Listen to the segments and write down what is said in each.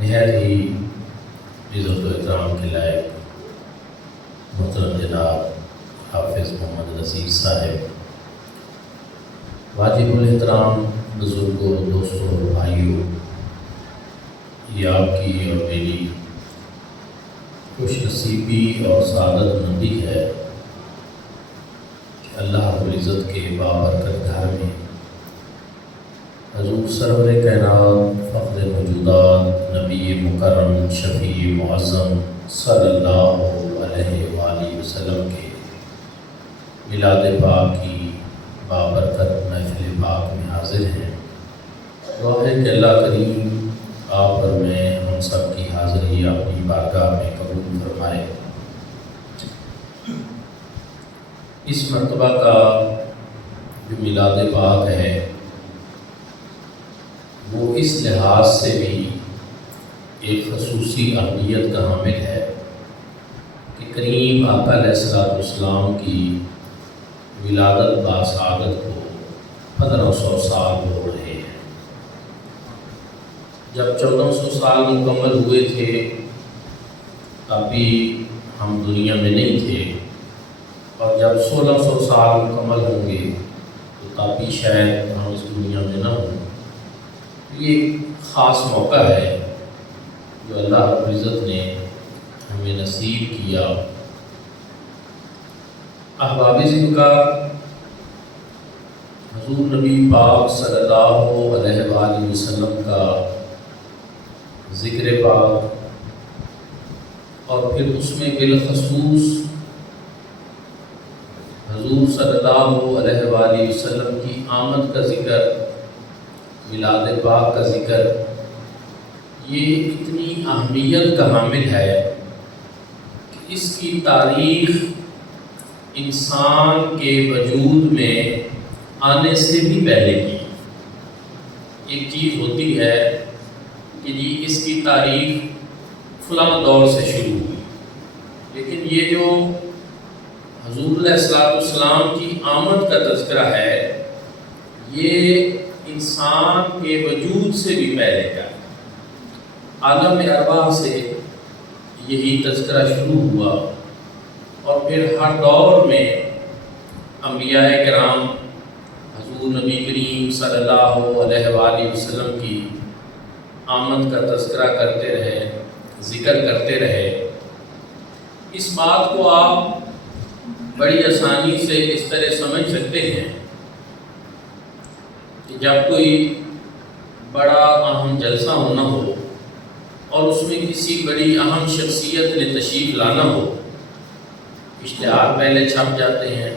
نہایت ہی عزت و احترام کے لائق محترم جناب حافظ محمد نذیر صاحب، واجب الاحترام بزرگوں، دوستوں اور بھائیوں، یہ آپ کی اور میری خوش نصیبی اور سعادت مندی ہے کہ اللہ رب العزت کے بابرکت گھر میں حضور سرور کائنات، فخر موجودات، نبی مکرم، شفیع معظم صلی اللہ علیہ وآلہ وسلم کے میلاد پاک کی بابرکت محفل پاک میں حاضر ہیں۔ دعا ہے کہ اللہ کریم آپ اور میں ہم سب کی حاضری اپنی بارگاہ میں قبول فرمائے۔ اس مرتبہ کا جو میلاد پاک ہے وہ اس لحاظ سے بھی ایک خصوصی اہمیت کا حامل ہے کہ کریم آقا علیہ السلام کی ولادت باسعادت کو 1500 سال ہو رہے ہیں۔ جب 1400 سال مکمل ہوئے تھے ابھی ہم دنیا میں نہیں تھے، اور جب 1600 سال مکمل ہوں گے تو تبھی شاید ہم اس دنیا میں نہ ہوں۔ یہ ایک خاص موقع ہے جو اللہ رب العزت نے ہمیں نصیب کیا۔ احباب ذکر حضور نبی پاک صلی اللہ علیہ وآلہ وسلم کا ذکر پاک، اور پھر اس میں بالخصوص حضور صلی اللہ علیہ وآلہ وسلم کی آمد کا ذکر، میلاد پاک کا ذکر، یہ اتنی اہمیت کا حامل ہے کہ اس کی تاریخ انسان کے وجود میں آنے سے بھی پہلے کی ایک چیز ہوتی ہے کہ جی اس کی تاریخ فلاں دور سے شروع ہوئی، لیکن یہ جو حضور علیہ السلام کی آمد کا تذکرہ ہے یہ انسان کے وجود سے بھی پہلے کا، عالم ارواح سے یہی تذکرہ شروع ہوا، اور پھر ہر دور میں انبیاء کرام حضور نبی کریم صلی اللہ علیہ وآلہ وسلم کی آمد کا تذکرہ کرتے رہے، ذکر کرتے رہے۔ اس بات کو آپ بڑی آسانی سے اس طرح سمجھ سکتے ہیں کہ جب کوئی بڑا اہم جلسہ ہونا ہو اور اس میں کسی بڑی اہم شخصیت نے تشریف لانا ہو، اشتہار پہلے چھپ جاتے ہیں،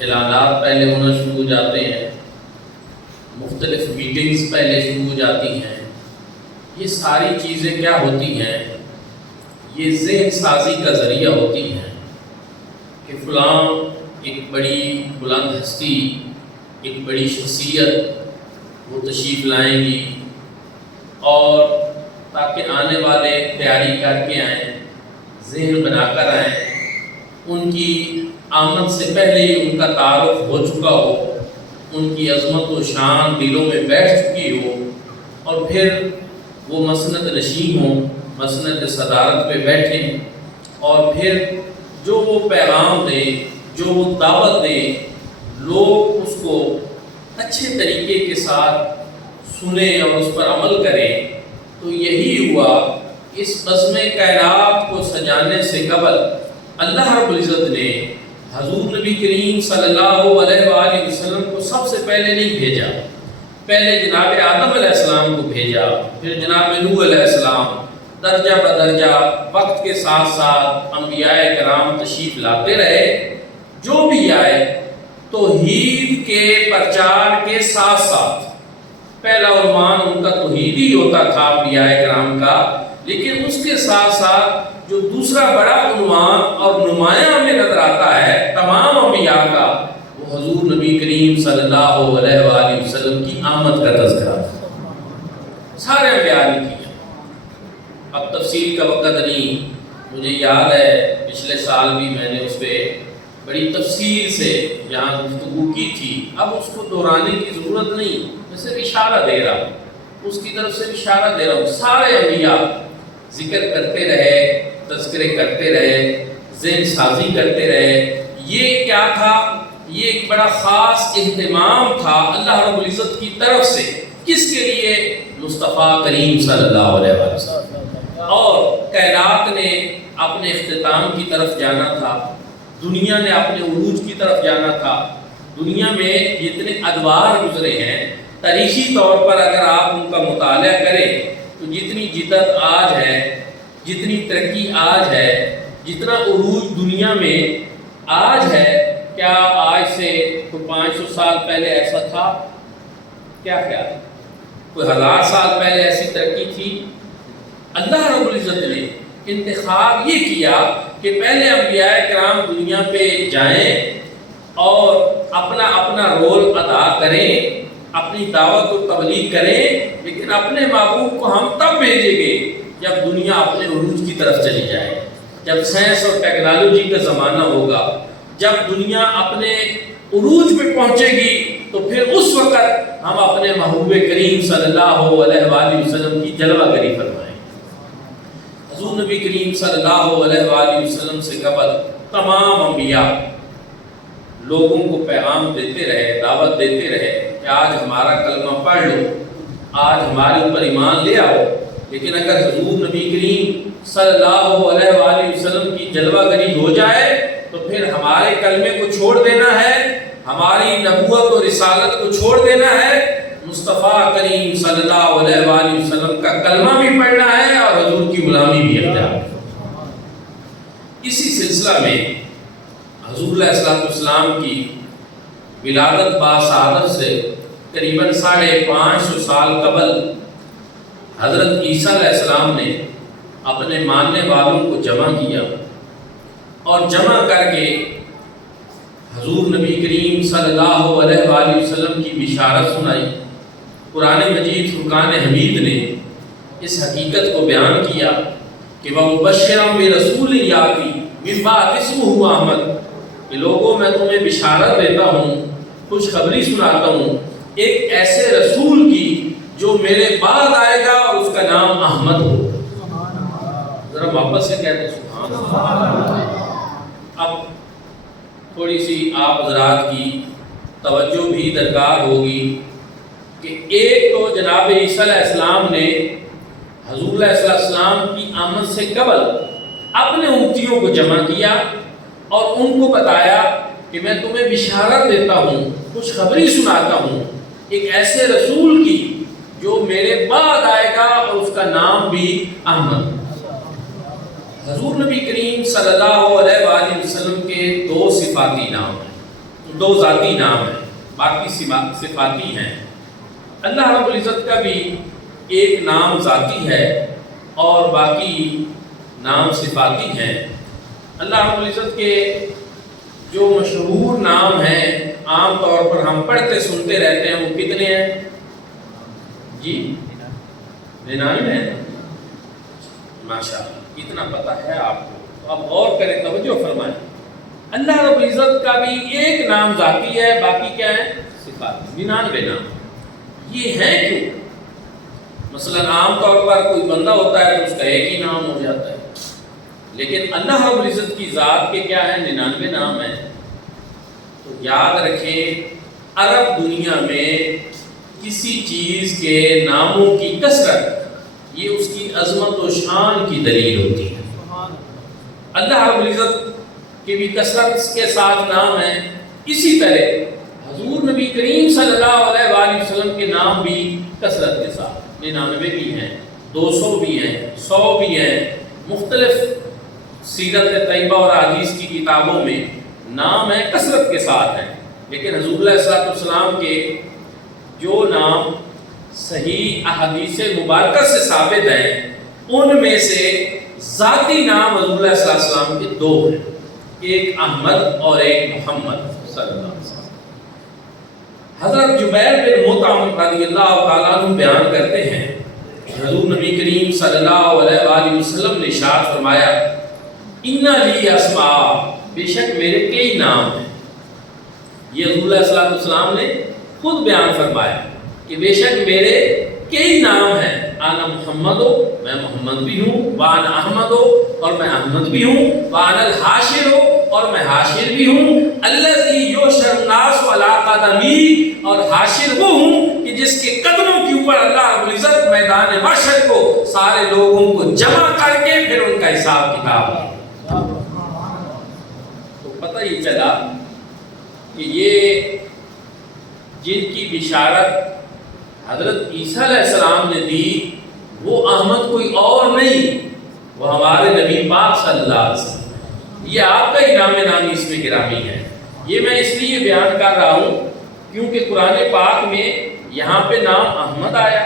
اعلانات پہلے ہونا شروع ہو جاتے ہیں، مختلف میٹنگز پہلے شروع ہو جاتی ہیں۔ یہ ساری چیزیں کیا ہوتی ہیں؟ یہ ذہن سازی کا ذریعہ ہوتی ہیں کہ فلاں ایک بڑی بلند ہستی، ایک بڑی شخصیت وہ تشریف لائیں گی، اور تاکہ آنے والے تیاری کر کے آئیں، ذہن بنا کر آئیں، ان کی آمد سے پہلے ہی ان کا تعارف ہو چکا ہو، ان کی عظمت و شان دلوں میں بیٹھ چکی ہو، اور پھر وہ مسند نشین ہوں، مسند صدارت پہ بیٹھیں، اور پھر جو وہ پیغام دیں، جو وہ دعوت دیں، لوگ اس کو اچھے طریقے کے ساتھ سنیں اور اس پر عمل کریں۔ تو یہی ہوا، اس بزم کائنات کو سجانے سے قبل اللہ رب العزت نے حضور نبی کریم صلی اللہ علیہ وآلہ وسلم کو سب سے پہلے نہیں بھیجا، پہلے جناب آدم علیہ السلام کو بھیجا، پھر جناب نوح علیہ السلام، درجہ بدرجہ وقت کے ساتھ ساتھ انبیاء کرام تشریف لاتے رہے۔ جو بھی آئے توحید کے پرچار کے ساتھ ساتھ، پہلا عنوان ان کا توحید ہی ہوتا تھا انبیاء کرام کا، لیکن اس کے ساتھ ساتھ جو دوسرا بڑا عنوان اور نمایاں ہمیں نظر آتا ہے تمام انبیاء کا، وہ حضور نبی کریم صلی اللہ علیہ وآلہ وسلم کی آمد کا تذکرہ تھا۔ سارے انبیاء نے کیا۔ اب تفصیل کا وقت نہیں، مجھے یاد ہے پچھلے سال بھی میں نے اس پہ بڑی تفصیل سے یہاں گفتگو کی تھی، اب اس کو دہرانے کی ضرورت نہیں، میں صرف اشارہ دے رہا ہوں۔ اس کی طرف سے اشارہ دے رہا ہوں. سارے انبیاء ذکر کرتے رہے، تذکرے کرتے رہے، ذہن سازی کرتے رہے. یہ کیا تھا؟ یہ ایک بڑا خاص اہتمام تھا اللہ رب العزت کی طرف سے. کس کے لیے؟ مصطفیٰ کریم صلی اللہ علیہ وسلم. اور کائنات نے اپنے اختتام کی طرف جانا تھا، دنیا نے اپنے عروج کی طرف جانا تھا. دنیا میں جتنے ادوار گزرے ہیں تاریخی طور پر اگر آپ ان کا مطالعہ کریں تو جتنی جدت آج ہے، جتنی ترقی آج ہے، جتنا عروج دنیا میں آج ہے، کیا آج سے کوئی 500 سال پہلے ایسا تھا؟ کیا خیال؟ کوئی 1000 سال پہلے ایسی ترقی تھی؟ اللہ رب العزت نے انتخاب یہ کیا کہ پہلے انبیاء کرام دنیا پہ جائیں اور اپنا اپنا رول ادا کریں، اپنی دعوت و تبلیغ کریں، لیکن اپنے محبوب کو ہم تب بھیجیں گے جب دنیا اپنے عروج کی طرف چلی جائے، جب سائنس اور ٹیکنالوجی کا زمانہ ہوگا، جب دنیا اپنے عروج پہ پہنچے گی تو پھر اس وقت ہم اپنے محبوب کریم صلی اللہ علیہ وآلہ وسلم کی جلوہ گری فرمائیں. حضور نبی کریم صلی اللہ علیہ وآلہ وسلم سے قبل تمام انبیاء لوگوں کو پیغام دیتے رہے، دعوت دیتے رہے کہ آج ہمارا کلمہ پڑھ لو، آج ہمارے اوپر ایمان لے آؤ. لیکن اگر حضور نبی کریم صلی اللہ علیہ وآلہ وسلم کی جلوہ گری ہو جائے تو پھر ہمارے کلمے کو چھوڑ دینا ہے، ہماری نبوت و رسالت کو چھوڑ دینا ہے، مصطفیٰ کریم صلی اللہ علیہ وآلہ وسلم کا کلمہ بھی پڑھنا ہے اور حضور کی غلامی بھی اختیار ہے. اسی سلسلہ میں حضور علیہ السلام کی ولادت باسعادت سے قریباً 550 سال قبل حضرت عیسیٰ علیہ السلام نے اپنے ماننے والوں کو جمع کیا اور جمع کر کے حضور نبی کریم صلی اللہ علیہ وآلہ وسلم کی بشارت سنائی. قرآن مجید فرقان حمید نے اس حقیقت کو بیان کیا کہ وَمُبَشِّرًا بِرَسُولٍ يَأْتِي مِن بَعْدِهِ اسْمُهُ احمد، کہ لوگوں میں تمہیں بشارت دیتا ہوں، خوشخبری سناتا ہوں ایک ایسے رسول کی جو میرے بعد آئے گا اور اس کا نام احمد ہو. ذرا محبت سے کہتے سبحان اللہ. اب تھوڑی سی آپ حضرات کی توجہ بھی درکار ہوگی کہ ایک تو جناب عیسیٰ علیہ السلام نے حضور علیہ السلام کی آمد سے قبل اپنے امتیوں کو جمع کیا اور ان کو بتایا کہ میں تمہیں بشارت دیتا ہوں، خوشخبری سناتا ہوں ایک ایسے رسول کی جو میرے بعد آئے گا اور اس کا نام بھی احمد. حضور نبی کریم صلی اللہ علیہ وآلہ وسلم کے 2 صفاتی نام ہیں، 2 ذاتی نام ہیں، باقی صفاتی ہیں. اللہ رب العزت کا بھی ایک نام ذاتی ہے اور باقی نام صفاتی ہیں. اللہ رب العزت کے جو مشہور نام ہیں عام طور پر ہم پڑھتے سنتے رہتے ہیں وہ کتنے ہیں؟ جی 99 ہیں. ماشاءاللہ اتنا پتہ ہے آپ کو. اب غور کریں، توجہ فرمائیں. اللہ رب العزت کا بھی ایک نام ذاتی ہے، باقی کیا ہے؟ صفاتی. 99 نام. یہ ہے کیوں؟ مثلا عام طور پر کوئی بندہ ہوتا ہے تو اس کا ایک ہی نام ہو جاتا ہے، لیکن اللہ رب العزت کی ذات کے کیا ہے؟ 99 نام ہیں. تو یاد رکھیں عرب دنیا میں کسی چیز کے ناموں کی کثرت یہ اس کی عظمت و شان کی دلیل ہوتی ہے. اللہ رب العزت کے بھی کثرت کے ساتھ نام ہیں. اسی طرح حضور نبی کریم صلی اللہ علیہ وآلہ وسلم کے نام بھی کثرت کے ساتھ 99 بھی ہیں، 200 بھی ہیں، 100 بھی ہیں. مختلف سیرت طیبہ اور حدیث کی کتابوں میں نام ہیں کثرت کے ساتھ ہیں، لیکن حضور علیہ السلام کے جو نام صحیح احادیث مبارکہ سے ثابت ہیں ان میں سے ذاتی نام حضور علیہ السلام کے 2 ہیں، ایک احمد اور ایک محمد صلی اللہ علیہ وسلم. حضرت جبیر بن مطعم رضی اللہ تعالیٰ عنہ بیان کرتے ہیں حضور نبی کریم صلی اللہ علیہ وآلہ وسلم نے ارشاد فرمایا اِنَّ لِي اسْمَاءَ، بے شک میرے کئی نام ہیں. یہ حضور علیہ السلام نے خود بیان فرمایا کہ بے شک میرے کئی نام ہیں، انا محمد ہو، میں محمد بھی ہوں، وانا احمد ہو، اور میں احمد بھی ہوں، وانا الحاشر ہو، اور میں حاشر بھی ہوں، الذی یحشر الناس علی قدمی، اور حاشر وہ ہوں کہ جس کے قدموں کے اوپر اللہ رب العزت میدان محشر کو سارے لوگوں کو جمع کر کے پھر ان کا حساب کتاب لے۔ تو پتہ ہی چلا کہ یہ جن کی بشارت حضرت عیسیٰ علیہ السلام نے دی وہ احمد کوئی اور نہیں، وہ ہمارے نبی پاک صلی اللہ علیہ وسلم۔ یہ آپ کا ہی نام نامی اس میں گرامی ہے۔ یہ میں اس لیے بیان کر رہا ہوں کیونکہ قرآن پاک میں یہاں پہ نام احمد آیا،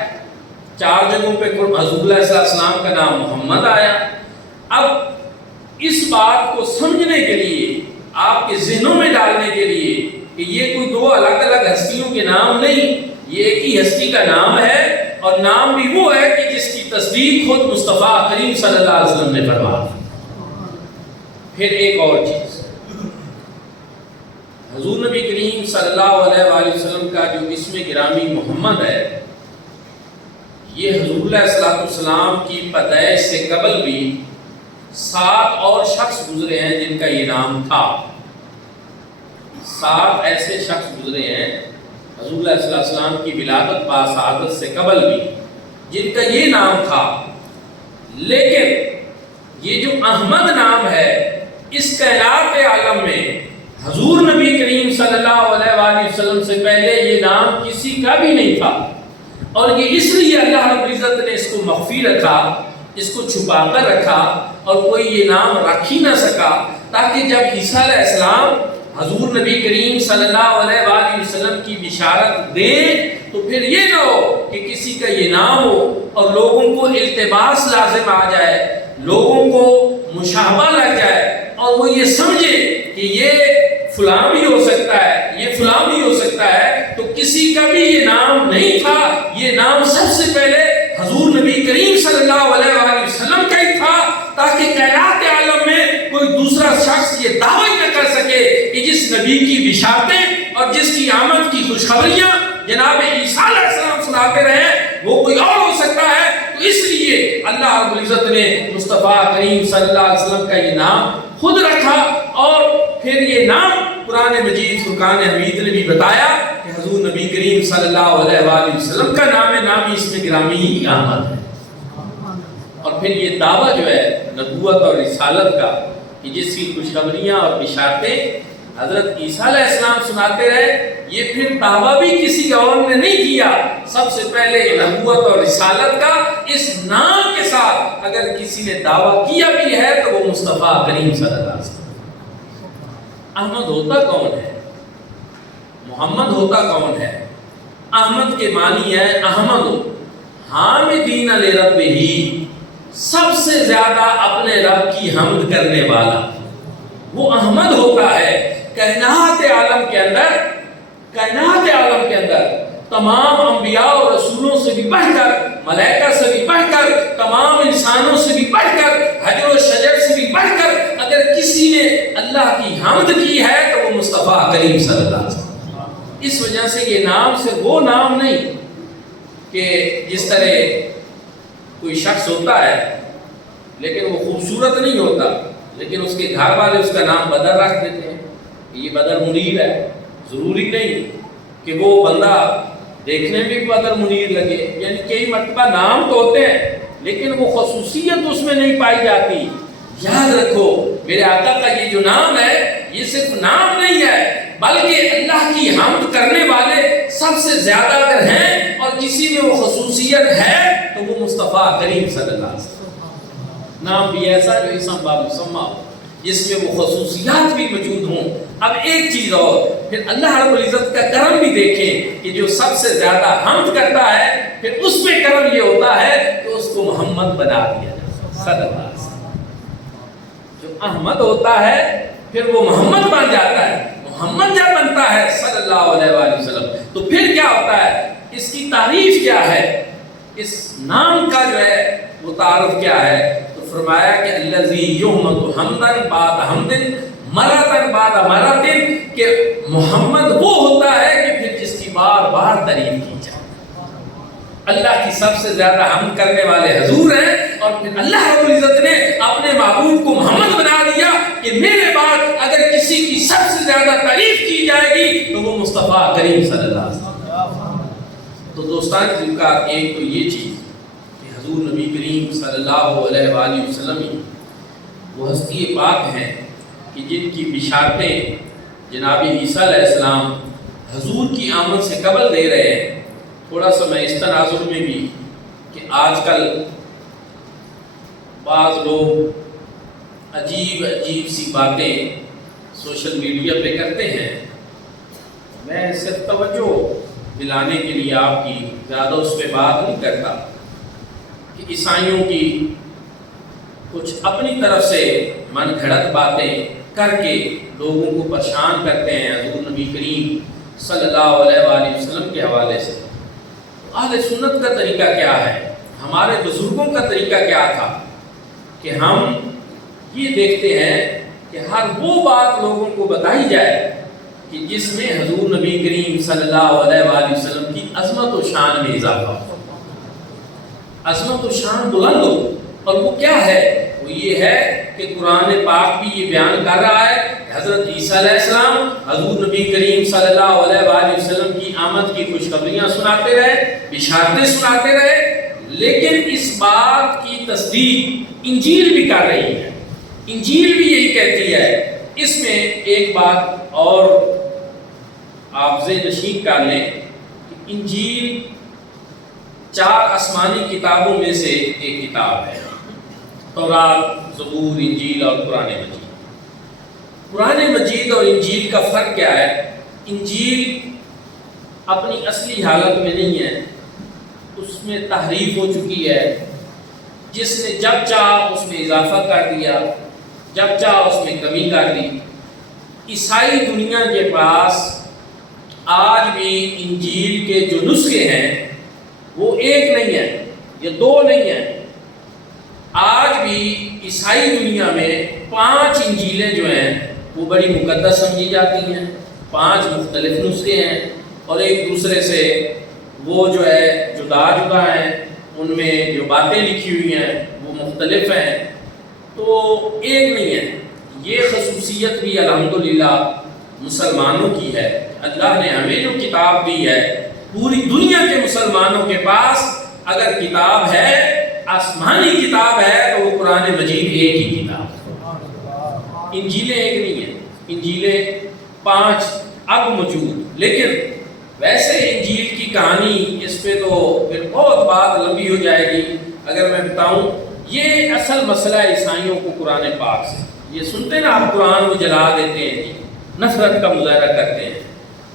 4 جگہوں پہ حضور علیہ السلام کا نام محمد آیا۔ اب اس بات کو سمجھنے کے لیے، آپ کے ذہنوں میں ڈالنے کے لیے کہ یہ کوئی 2 الگ الگ ہستیوں کے نام نہیں، یہ ایک ہی ہستی کا نام ہے، اور نام بھی وہ ہے کہ جس کی تصدیق خود مصطفیٰ کریم صلی اللہ علیہ وسلم نے فرمایا۔ پھر ایک اور چیز، حضور نبی کریم صلی اللہ علیہ وآلہ وسلم کا جو اسم گرامی محمد ہے، یہ حضور علیہ السلام کی پیدائش سے قبل بھی 7 اور شخص گزرے ہیں جن کا یہ نام تھا۔ 7 ایسے شخص گزرے ہیں حضور علیہ السلام کی ولادت باسعادت سے قبل بھی جن کا یہ نام تھا، لیکن یہ جو احمد نام ہے اس کائنات عالم میں حضور نبی کریم صلی اللہ علیہ وآلہ وسلم سے پہلے یہ نام کسی کا بھی نہیں تھا، اور یہ اس لیے اللہ رب العزت نے اس کو مخفی رکھا، اس کو چھپا کر رکھا، اور کوئی یہ نام رکھ ہی نہ سکا، تاکہ جب عیسیٰ علیہ السلام حضور نبی کریم صلی اللہ علیہ وآلہ وسلم کی بشارت دیں تو پھر یہ نہ ہو کہ کسی کا یہ نام ہو اور لوگوں کو التباس لازم آ جائے، لوگوں کو مشابہ لگ جائے، اور وہ یہ سمجھے کہ یہ فلاں بھی ہو سکتا ہے، یہ فلاں بھی ہو سکتا ہے۔ تو کسی کا بھی یہ نام نہیں تھا، یہ نام سب سے پہلے حضور نبی کریم صلی اللہ علیہ وآلہ وسلم کا ہی تھا، تاکہ کائنات عالم میں کوئی دوسرا شخص یہ دعویٰ نہ کر سکے کہ جس نبی کی بشارتیں اور جس کی آمد کی خوشخبریاں جناب عیسیٰ علیہ السلام سناتے رہے وہ کوئی اور ہو سکتا ہے۔ تو اس لیے اللہ رب العزت نے مصطفیٰ کریم صلی اللہ علیہ وسلم کا یہ نام خود رکھا، اور پھر یہ نام قرآن مجید فرقان حمید نے بھی بتایا کہ حضور نبی کریم صلی اللہ علیہ وآلہ وسلم کا نام نامی اس میں گرامی ہی احمد ہے۔ اور پھر یہ دعویٰ جو ہے نبوت اور رسالت کا کہ جس کی خوشخبریاں اور بشارتیں حضرت عیسیٰ علیہ السلام سناتے رہے، یہ پھر دعویٰ بھی کسی اور نے نہیں کیا، سب سے پہلے نبوت اور رسالت کا اس نام کے ساتھ اگر کسی نے دعویٰ کیا بھی ہے تو وہ مصطفیٰ کریم صلی اللہ علیہ وسلم۔ احمد ہوتا کون ہے؟ محمد ہوتا کون ہے؟ احمد کے معنی ہے احمد حامدین لربہ، سب سے زیادہ اپنے رب کی حمد کرنے والا وہ احمد ہوتا ہے۔ کائنات عالم کے اندر تمام انبیاء اور رسولوں سے بھی بڑھ کر، ملائکہ سے بھی بڑھ کر، تمام انسانوں سے بھی بڑھ کر، حجر و شجر سے بھی بڑھ کر اگر کسی نے اللہ کی حمد کی ہے تو وہ مصطفیٰ کریم صلی اللہ علیہ وسلم۔ اس وجہ سے یہ نام صرف وہ نام نہیں کہ جس طرح کوئی شخص ہوتا ہے لیکن وہ خوبصورت نہیں ہوتا، لیکن اس کے گھر والے اس کا نام بدر رکھ دیتے ہیں کہ یہ بدر منیر ہے۔ ضروری نہیں کہ وہ بندہ دیکھنے میں بھی بدر منیر لگے، یعنی کئی مرتبہ نام تو ہوتے ہیں لیکن وہ خصوصیت اس میں نہیں پائی جاتی۔ یاد رکھو میرے آقا کا یہ جو نام ہے یہ صرف نام نہیں ہے، بلکہ اللہ کی حمد کرنے والے سب سے زیادہ اگر ہیں اور کسی میں وہ خصوصیت ہے تو وہ مصطفیٰ کریم صلی اللہ علیہ وسلم۔ نام بھی ایسا جو اسم با مسمى ہو، جس میں وہ خصوصیات بھی موجود ہوں۔ اب ایک چیز اور، پھر اللہ رب العزت کا کرم بھی دیکھیں کہ جو سب سے زیادہ حمد کرتا ہے پھر اس پہ کرم یہ ہوتا ہے کہ اس کو محمد بنا دیا جاتا صلی اللہ علیہ وسلم۔ جو احمد ہوتا ہے پھر وہ محمد بن جاتا ہے، محمد جب بنتا ہے صلی اللہ علیہ وآلہ وسلم تو پھر کیا ہوتا ہے؟ اس کی تعریف کیا ہے؟ اس نام کا جو ہے وہ تعارف کیا ہے؟ تو فرمایا کہ الذی یحمد حمدا بعد حمد مرتا بعد مرت، کہ محمد وہ ہوتا ہے کہ پھر جس کی بار بار تعریف کی جائے۔ اللہ کی سب سے زیادہ حمد کرنے والے حضور ہیں، اور پھر اللہ رب العزت نے اپنے محبوب کو محمد بنا دیا کہ میرے بعد اگر کسی کی سب سے زیادہ تعریف کی جائے گی تو وہ مصطفیٰ کریم صلی اللہ علیہ وسلم۔ تو دوستان جن کا ایک تو یہ چیز کہ حضور نبی کریم صلی اللہ علیہ وآلہ وسلم ہی وہ ہستی پاک ہیں کہ جن کی بشارتیں جناب عیسیٰ علیہ السلام حضور کی آمد سے قبل دے رہے ہیں۔ تھوڑا سا میں اس تناظر میں بھی کہ آج کل بعض لوگ عجیب سی باتیں سوشل میڈیا پہ کرتے ہیں، میں صرف توجہ دلانے کے لیے آپ کی زیادہ اس پہ بات نہیں کرتا کہ عیسائیوں کی کچھ اپنی طرف سے من گھڑت باتیں کر کے لوگوں کو پریشان کرتے ہیں حضور نبی کریم صلی اللہ علیہ وآلہ وسلم کے حوالے سے۔ اہل سنت کا طریقہ کیا ہے، ہمارے بزرگوں کا طریقہ کیا تھا کہ ہم یہ دیکھتے ہیں کہ ہر وہ بات لوگوں کو بتائی جائے کہ جس میں حضور نبی کریم صلی اللہ علیہ وآلہ وسلم کی عظمت و شان میں اضافہ ہو، عظمت و شان بلند ہو۔ اور وہ کیا ہے؟ وہ یہ ہے کہ قرآن پاک بھی یہ بیان کر رہا ہے کہ حضرت عیسیٰ علیہ السلام حضور نبی کریم صلی اللہ علیہ وآلہ وسلم کی آمد کی خوشخبریاں سناتے رہے، بشارتیں سناتے رہے، لیکن اس بات کی تصدیق انجیل بھی کر رہی ہے۔ انجیل بھی یہی کہتی ہے۔ اس میں ایک بات اور آپ ذہن نشین کر لیں کہ انجیل 4 آسمانی کتابوں میں سے ایک کتاب ہے، تورات، زبور، انجیل اور قرآن مجید۔ قرآن مجید اور انجیل کا فرق کیا ہے؟ انجیل اپنی اصلی حالت میں نہیں ہے، اس میں تحریف ہو چکی ہے، جس نے جب چاہا اس میں اضافہ کر دیا، جب چاہا اس میں کمی کر دی۔ عیسائی دنیا کے پاس آج بھی انجیل کے جو نسخے ہیں وہ ایک نہیں ہے یا 2 نہیں ہیں۔ آج بھی عیسائی دنیا میں 5 انجیلیں جو ہیں وہ بڑی مقدس سمجھی جاتی ہیں، 5 مختلف نسخے ہیں اور ایک دوسرے سے وہ جو ہے جدا ہیں، ان میں جو باتیں لکھی ہوئی ہیں وہ مختلف ہیں، تو ایک نہیں ہے۔ یہ خصوصیت بھی الحمدللہ مسلمانوں کی ہے۔ اللہ نے ہمیں جو کتاب دی ہے، پوری دنیا کے مسلمانوں کے پاس اگر کتاب ہے، آسمانی کتاب ہے، تو وہ قرآن مجید ایک ہی کتاب ہے۔ انجیلیں ایک نہیں ہیں، انجیلیں 5 اب موجود، لیکن ویسے انجیل کی کہانی اس پہ تو پھر بہت بات لمبی ہو جائے گی اگر میں بتاؤں۔ یہ اصل مسئلہ ہے عیسائیوں کو قرآن پاک سے۔ یہ سنتے ہیں نا آپ قرآن کو جلا دیتے ہیں جی، نفرت کا مظاہرہ کرتے ہیں،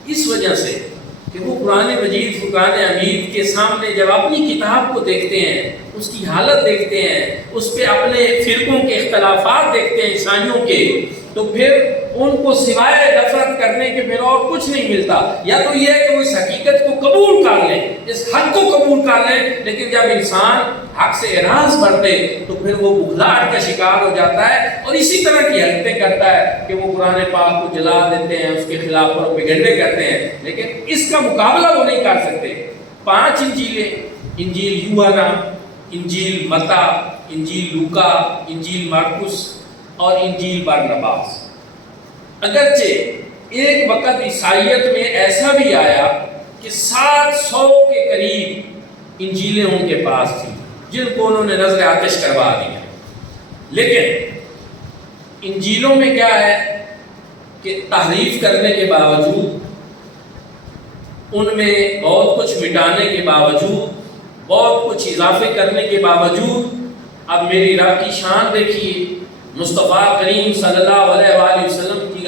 اس وجہ سے کہ وہ قرآن مجید فرقان حمید کے سامنے جب اپنی کتاب کو دیکھتے ہیں، اس کی حالت دیکھتے ہیں، اس پہ اپنے فرقوں کے اختلافات دیکھتے ہیں عیسائیوں کے، تو پھر ان کو سوائے نفرت کرنے کے پھر اور کچھ نہیں ملتا۔ یا تو یہ ہے کہ وہ اس حقیقت کو قبول کر لیں، اس حق کو قبول کر لیں، لیکن جب انسان حق سے اعراض برتے تو پھر وہ بخلاہٹ کا شکار ہو جاتا ہے اور اسی طرح کی حرکتیں کرتا ہے کہ وہ قرآن پاک کو جلا دیتے ہیں، اس کے خلاف پروپیگنڈے کرتے ہیں، لیکن اس کا مقابلہ وہ نہیں کر سکتے۔ 5 انجیلیں، انجیل یوحنا، انجیل متی، انجیل لوکا، انجیل مرقس اور انجیل برنباس۔ اگرچہ ایک وقت عیسائیت میں ایسا بھی آیا کہ 700 کے قریب انجیلیں ان کے پاس تھیں جن کو انہوں نے نظر آتش کروا دیا، لیکن انجیلوں میں کیا ہے کہ تحریف کرنے کے باوجود، ان میں بہت کچھ مٹانے کے باوجود، بہت کچھ اضافے کرنے کے باوجود، اب میری رب کی شان دیکھیے، مصطفیٰ کریم صلی اللہ علیہ وآلہ وسلم کی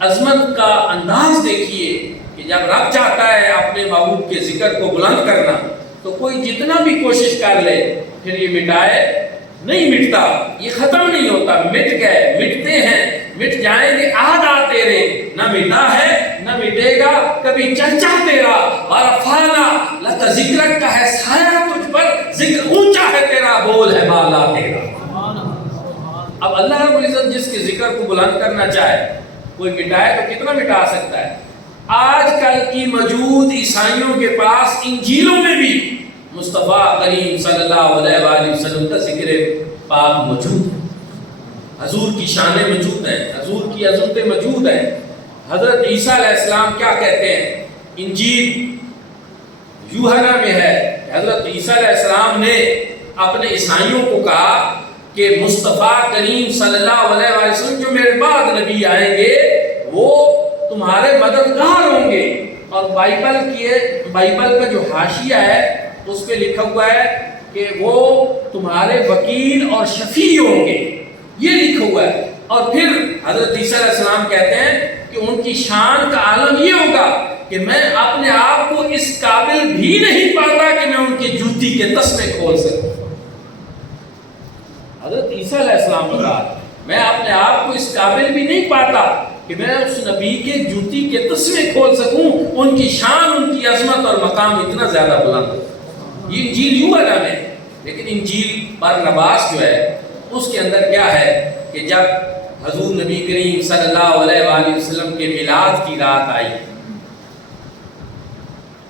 عظمت کا انداز دیکھیے کہ جب رب چاہتا ہے اپنے محبوب کے ذکر کو بلند کرنا تو کوئی جتنا بھی کوشش کر لے پھر یہ مٹائے نہیں مٹتا، یہ ختم نہیں ہوتا۔ مٹ گئے، مٹتے ہیں، مٹ جائیں گے آدھا تیرے، نہ مٹا ہے نہ مٹے گا کبھی چرچا تیرا، ورفعنا لک ذکرک کا ہے سایہ تجھ پر، ذکر اونچا ہے تیرا، بول ہے بالا تیرا۔ اب اللہ رب العزت جس کے ذکر کو بلند کرنا چاہے، کوئی مٹائے تو کتنا مٹا سکتا ہے؟ آج کل کی موجود عیسائیوں کے پاس انجیلوں میں بھی مصطفیٰ کریم صلی اللہ علیہ وآلہ وسلم کا ذکر پاک موجود ہے، حضور کی شانیں موجود ہیں، حضور کی عظمتیں موجود ہیں۔ حضرت عیسیٰ علیہ السلام کیا کہتے ہیں؟ انجیل یوحنا میں ہے، حضرت عیسیٰ علیہ السلام نے اپنے عیسائیوں کو کہا کہ مصطفیٰ کریم صلی اللہ علیہ وآلہ وسلم جو میرے بعد نبی آئیں گے وہ تمہارے مددگار ہوں گے، اور بائبل کا جو حاشیہ ہے اس پہ لکھا ہوا ہے کہ وہ تمہارے وکیل اور شفیع ہوں گے، یہ لکھا ہوا ہے۔ اور پھر حضرت عیسیٰ علیہ السلام کہتے ہیں کہ ان کی شان کا عالم یہ ہوگا کہ میں اپنے آپ کو اس قابل بھی نہیں پاتا کہ میں ان کی جوتی کے تسمے کھول سکوں۔ حضرت عیسیٰ علیہ السلام نے کہا میں اپنے آپ کو اس قابل بھی نہیں پاتا کہ میں اس نبی کے جوتی کے تسمے کھول سکوں، ان کی شان، ان کی عظمت اور مقام اتنا زیادہ بلند ہے۔ یہ انجیل یوحنا میں، لیکن انجیل برنباس جو ہے اس کے اندر کیا ہے کہ جب حضور نبی کریم صلی اللہ علیہ وآلہ وسلم کے میلاد کی رات آئی،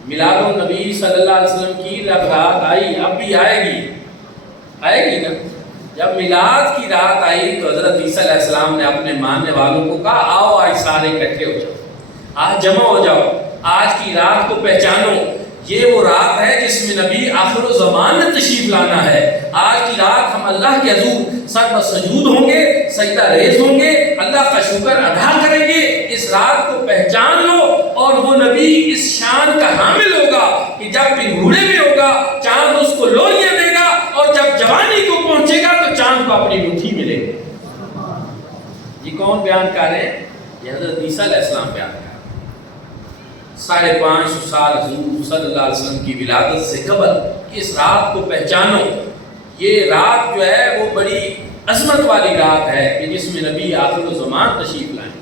میلاد النبی صلی اللہ علیہ وسلم کی جب رات آئی، اب بھی آئے گی نا، جب میلاد کی رات آئی تو حضرت عیسیٰ علیہ السلام نے اپنے ماننے والوں کو کہا آؤ آج سارے اکٹھے ہو جاؤ، آج جمع ہو جاؤ، آج کی رات کو پہچانو، یہ وہ رات ہے جس میں نبی آخر الزمان نے تشریف لانا ہے۔ آج کی رات ہم اللہ کے حضور سر بسجود ہوں گے، سجدہ ریز ہوں گے، اللہ کا شکر ادا کریں گے۔ اس رات کو پہچان لو، اور وہ نبی اس شان کا حامل ہوگا کہ جب پنگھوڑے میں ہوگا چاند اس کو لولیاں دے گا، اور جب جوانی کو پہنچے گا تو چاند کو اپنی مٹھی ملے گا۔ یہ کون بیان کر رہے ہیں؟ یہ حضرت عیسیٰ علیہ السلام بیان کر رہے ہیں۔ 550 سال حضور صلی اللہ علیہ وسلم کی ولادت سے قبل اس رات کو پہچانو۔ یہ رات جو ہے وہ بڑی عظمت والی رات ہے کہ جس میں نبی آخر الزمان تشریف لائیں۔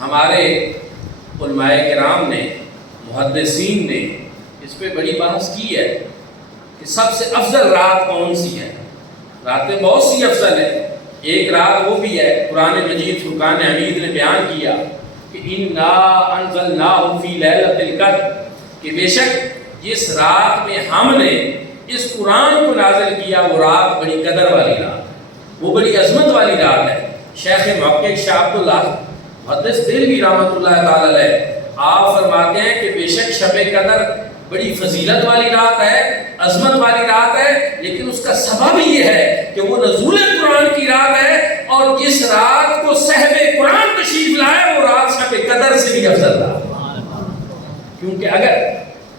ہمارے علماء کرام نے، محدثین نے اس پہ بڑی بحث کی ہے کہ سب سے افضل رات کون سی ہے۔ راتیں بہت سی افضل ہیں، ایک رات وہ بھی ہے قرآن مجید فرقان حمید نے بیان کیا کہ اِنَّا أَنزَلْنَاهُ فِي لَيْلَةِ الْقَدْرِ، کہ بے شک جس رات میں ہم نے اس قرآن کو نازل کیا وہ رات بڑی قدر والی رات، وہ بڑی عظمت والی رات ہے۔ شیخ محقق شاہ عبداللہ محدث دہلوی رحمۃ اللہ تعالی علیہ آپ فرماتے ہیں کہ بے شک شب قدر بڑی فضیلت والی رات ہے، عظمت والی رات ہے، لیکن اس کا سبب یہ ہے کہ وہ نزول قرآن کی رات ہے، اور جس رات کو صاحب قرآن تشریف لائے وہ رات شب قدر سے بھی افضل رات، کیونکہ اگر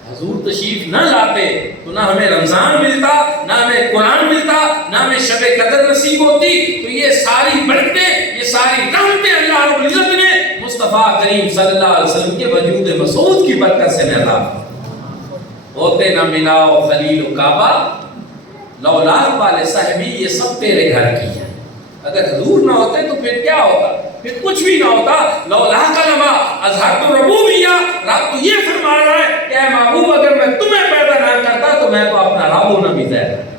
حضور تشریف نہ لاتے تو نہ ہمیں رمضان ملتا، نہ ہمیں قرآن ملتا، نہ ہمیں شب قدر نصیب ہوتی۔ تو یہ ساری برکتیں، یہ ساری رحمتیں اللہ رب العزت نے مصطفیٰ کریم صلی اللہ علیہ وسلم کے وجود مسعود کی برکت سے عطا ہوتے نہ ملاؤ خلیل و کعبہ، لولاک والے صاحبی یہ سب تیرے گھر کی ہیں۔ اگر حضور نہ ہوتے تو پھر کیا ہوتا؟ پھر کچھ بھی نہ ہوتا۔ لولاک لما اظہرت الربوبیہ، رب تو یہ فرما رہا ہے کہ اے محبوب اگر میں تمہیں پیدا نہ کرتا تو میں تو اپنا رب ہونا بھی طے کرتا۔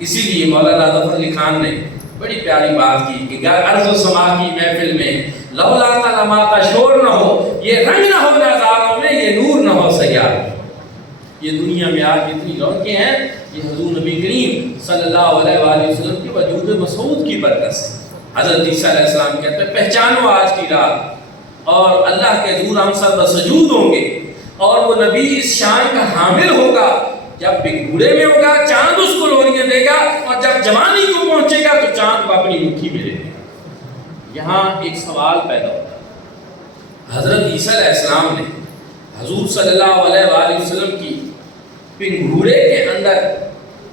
اسی لیے مولانا ظفر علی خان نے بڑی پیاری بات کی کہ گر ارض و سما کی محفل میں لولاک لما کا شور نہ ہو، یہ رنگ نہ ہو نظاروں میں، یہ نور نہ ہو سیاروں میں۔ یہ دنیا میں آج جتنی رونقیں ہیں یہ حضور نبی کریم صلی اللہ علیہ وآلہ وسلم کے وجود مسعود کی برکت سے۔ حضرت عیسیٰ علیہ السلام کہتے ہیں پہچانو آج کی رات، اور اللہ کے حضور ہم سب بسجود ہوں گے، اور وہ نبی اس شان کا حامل ہوگا جب بگھوڑے میں ہوگا چاند اس کو لولیاں دے گا، اور جب جوانی کو پہنچے گا تو چاند کو اپنی مٹھی میں لے گا۔ یہاں ایک سوال پیدا ہوتا ہے، حضرت عیسیٰ علیہ السلام نے حضور صلی اللہ علیہ وآلہ وسلم کی پنگھوڑے کے اندر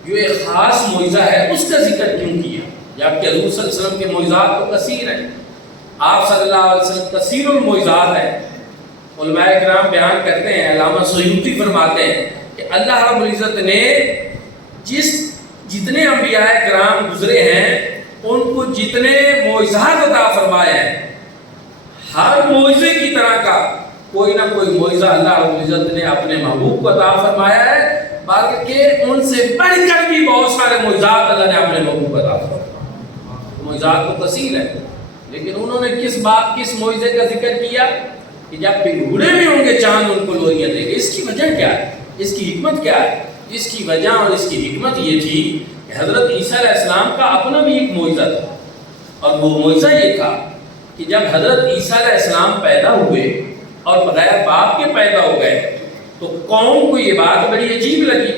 جو ایک خاص معجزہ ہے اس کا ذکر کیوں کیا، جبکہ حضور صلی اللہ علیہ وسلم کے معجزات تو کثیر ہیں، آپ صلی اللہ علیہ وسلم کثیر المعجزات ہیں۔ علماء کرام بیان کرتے ہیں، علامہ سیوطی فرماتے ہیں کہ اللہ رب العزت نے جتنے انبیاء کرام گزرے ہیں ان کو جتنے معجزات عطا فرمائے ہیں، ہر معجزے کی طرح کا کوئی نہ کوئی معجزہ اللہ رب العزت نے اپنے محبوب کو عطا فرمایا ہے، بلکہ ان سے بڑھ کر بھی بہت سارے معجزات اللہ نے اپنے محبوب کو عطا فرمایا۔ معجزات تو کثیر ہے، لیکن انہوں نے کس معجزے کا ذکر کیا کہ جب پنگھوڑے میں ہوں گے چاند ان کو لولیاں دے گے۔ اس کی وجہ کیا ہے؟ اس کی حکمت کیا ہے؟ اس کی وجہ اور اس کی حکمت یہ تھی کہ حضرت عیسیٰ علیہ السلام کا اپنا بھی ایک معجزہ تھا، اور وہ معجزہ یہ تھا کہ جب حضرت عیسیٰ علیہ السلام پیدا ہوئے اور بغیر باپ کے پیدا ہو گئے تو قوم کو یہ بات بڑی عجیب لگی۔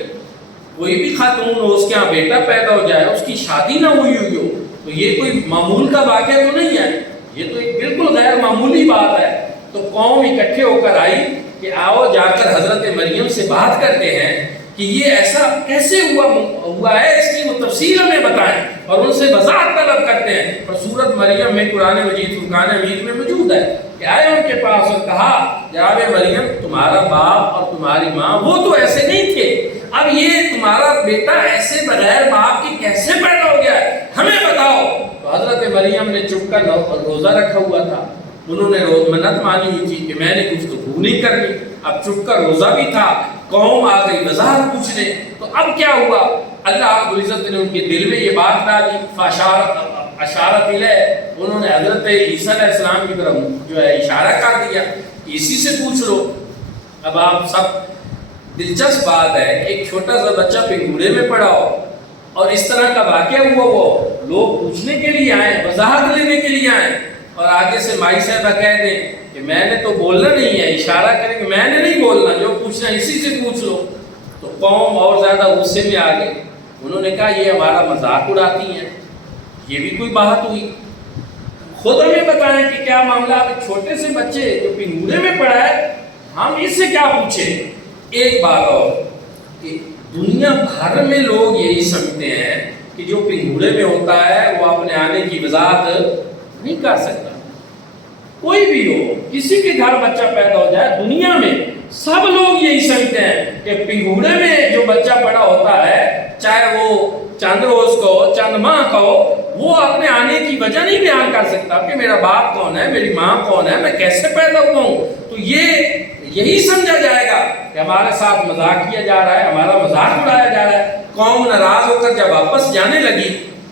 کوئی بھی خاتون ہو، اس کے ہاں بیٹا پیدا ہو جائے، اس کی شادی نہ ہوئی ہو تو یہ کوئی معمول کا واقعہ تو نہیں ہے، یہ تو ایک بالکل غیر معمولی بات ہے۔ تو قوم اکٹھے ہو کر آئی کہ آؤ جا کر حضرت مریم سے بات کرتے ہیں کہ یہ ایسا کیسے ہوا ہے، اس کی وہ تفصیل ہمیں بتائیں، اور ان سے وضاحت طلب کرتے ہیں۔ اور سورۃ مریم میں قرآن مجید فرقان حمید میں موجود ہے کہ آئے ان کے پاس اور کہا جناب مریم تمہارا باپ اور تمہاری ماں وہ تو ایسے نہیں تھے، اب یہ تمہارا بیٹا ایسے بغیر باپ کی کیسے پیدا ہو گیا ہے، ہمیں بتاؤ۔ تو حضرت مریم نے چپ کر روزہ رکھا ہوا تھا، انہوں نے منت مانی ہوئی تھی کہ میں نے گفتگو نہیں کرنی، اب چپ کر روزہ بھی تھا، قوم آ گئی وضاحت پوچھنے، تو اب کیا ہوا؟ اللہ رب العزت نے ان کے دل میں یہ بات ڈالی، اشارت الیہ، انہوں نے حضرت عیسیٰ علیہ السلام کی طرف جو ہے اشارہ کر دیا، اسی سے پوچھ لو۔ اب آپ سب دلچسپ بات ہے، ایک چھوٹا سا بچہ پنگوڑے میں پڑا ہو اور اس طرح کا واقعہ ہوا، وہ لوگ پوچھنے کے لیے آئیں، وضاحت لینے کے لیے آئیں، اور آگے سے مائی صاحبہ کہہ دیں کہ میں نے تو بولنا نہیں ہے، اشارہ کریں کہ میں نے نہیں بولنا، جو پوچھنا ہے اسی سے پوچھ لو۔ تو قوم اور زیادہ غصے میں آ گئی، انہوں نے کہا یہ ہمارا مذاق اڑاتی ہیں، یہ بھی کوئی بات ہوئی؟ خود ہمیں بتائیں کہ کیا معاملہ، آپ چھوٹے سے بچے جو پنگوڑے میں پڑا ہے ہم اس سے کیا پوچھیں؟ ایک بات اور کہ دنیا بھر میں لوگ یہی سمجھتے ہیں کہ جو پنگوڑے میں ہوتا ہے وہ اپنے آنے کی وضاحت نہیں کر سکتا۔ کوئی بھی ہو، کسی کے گھر بچہ پیدا ہو جائے، دنیا میں سب لوگ یہی سمجھتے ہیں کہ پنگوڑے میں جو بچہ بڑا ہوتا ہے، چاہے وہ چند روز کا ہو، چند ماہ کا ہو، وہ اپنے آنے کی وجہ نہیں بیان کر سکتا کہ میرا باپ کون ہے، میری ماں کون ہے، میں کیسے پیدا ہوا ہوں۔ تو یہی سمجھا جائے گا کہ ہمارے ساتھ مذاق کیا جا رہا ہے، ہمارا مذاق اڑایا جا رہا ہے۔ قوم ناراض ہو کر جب واپس جانے لگی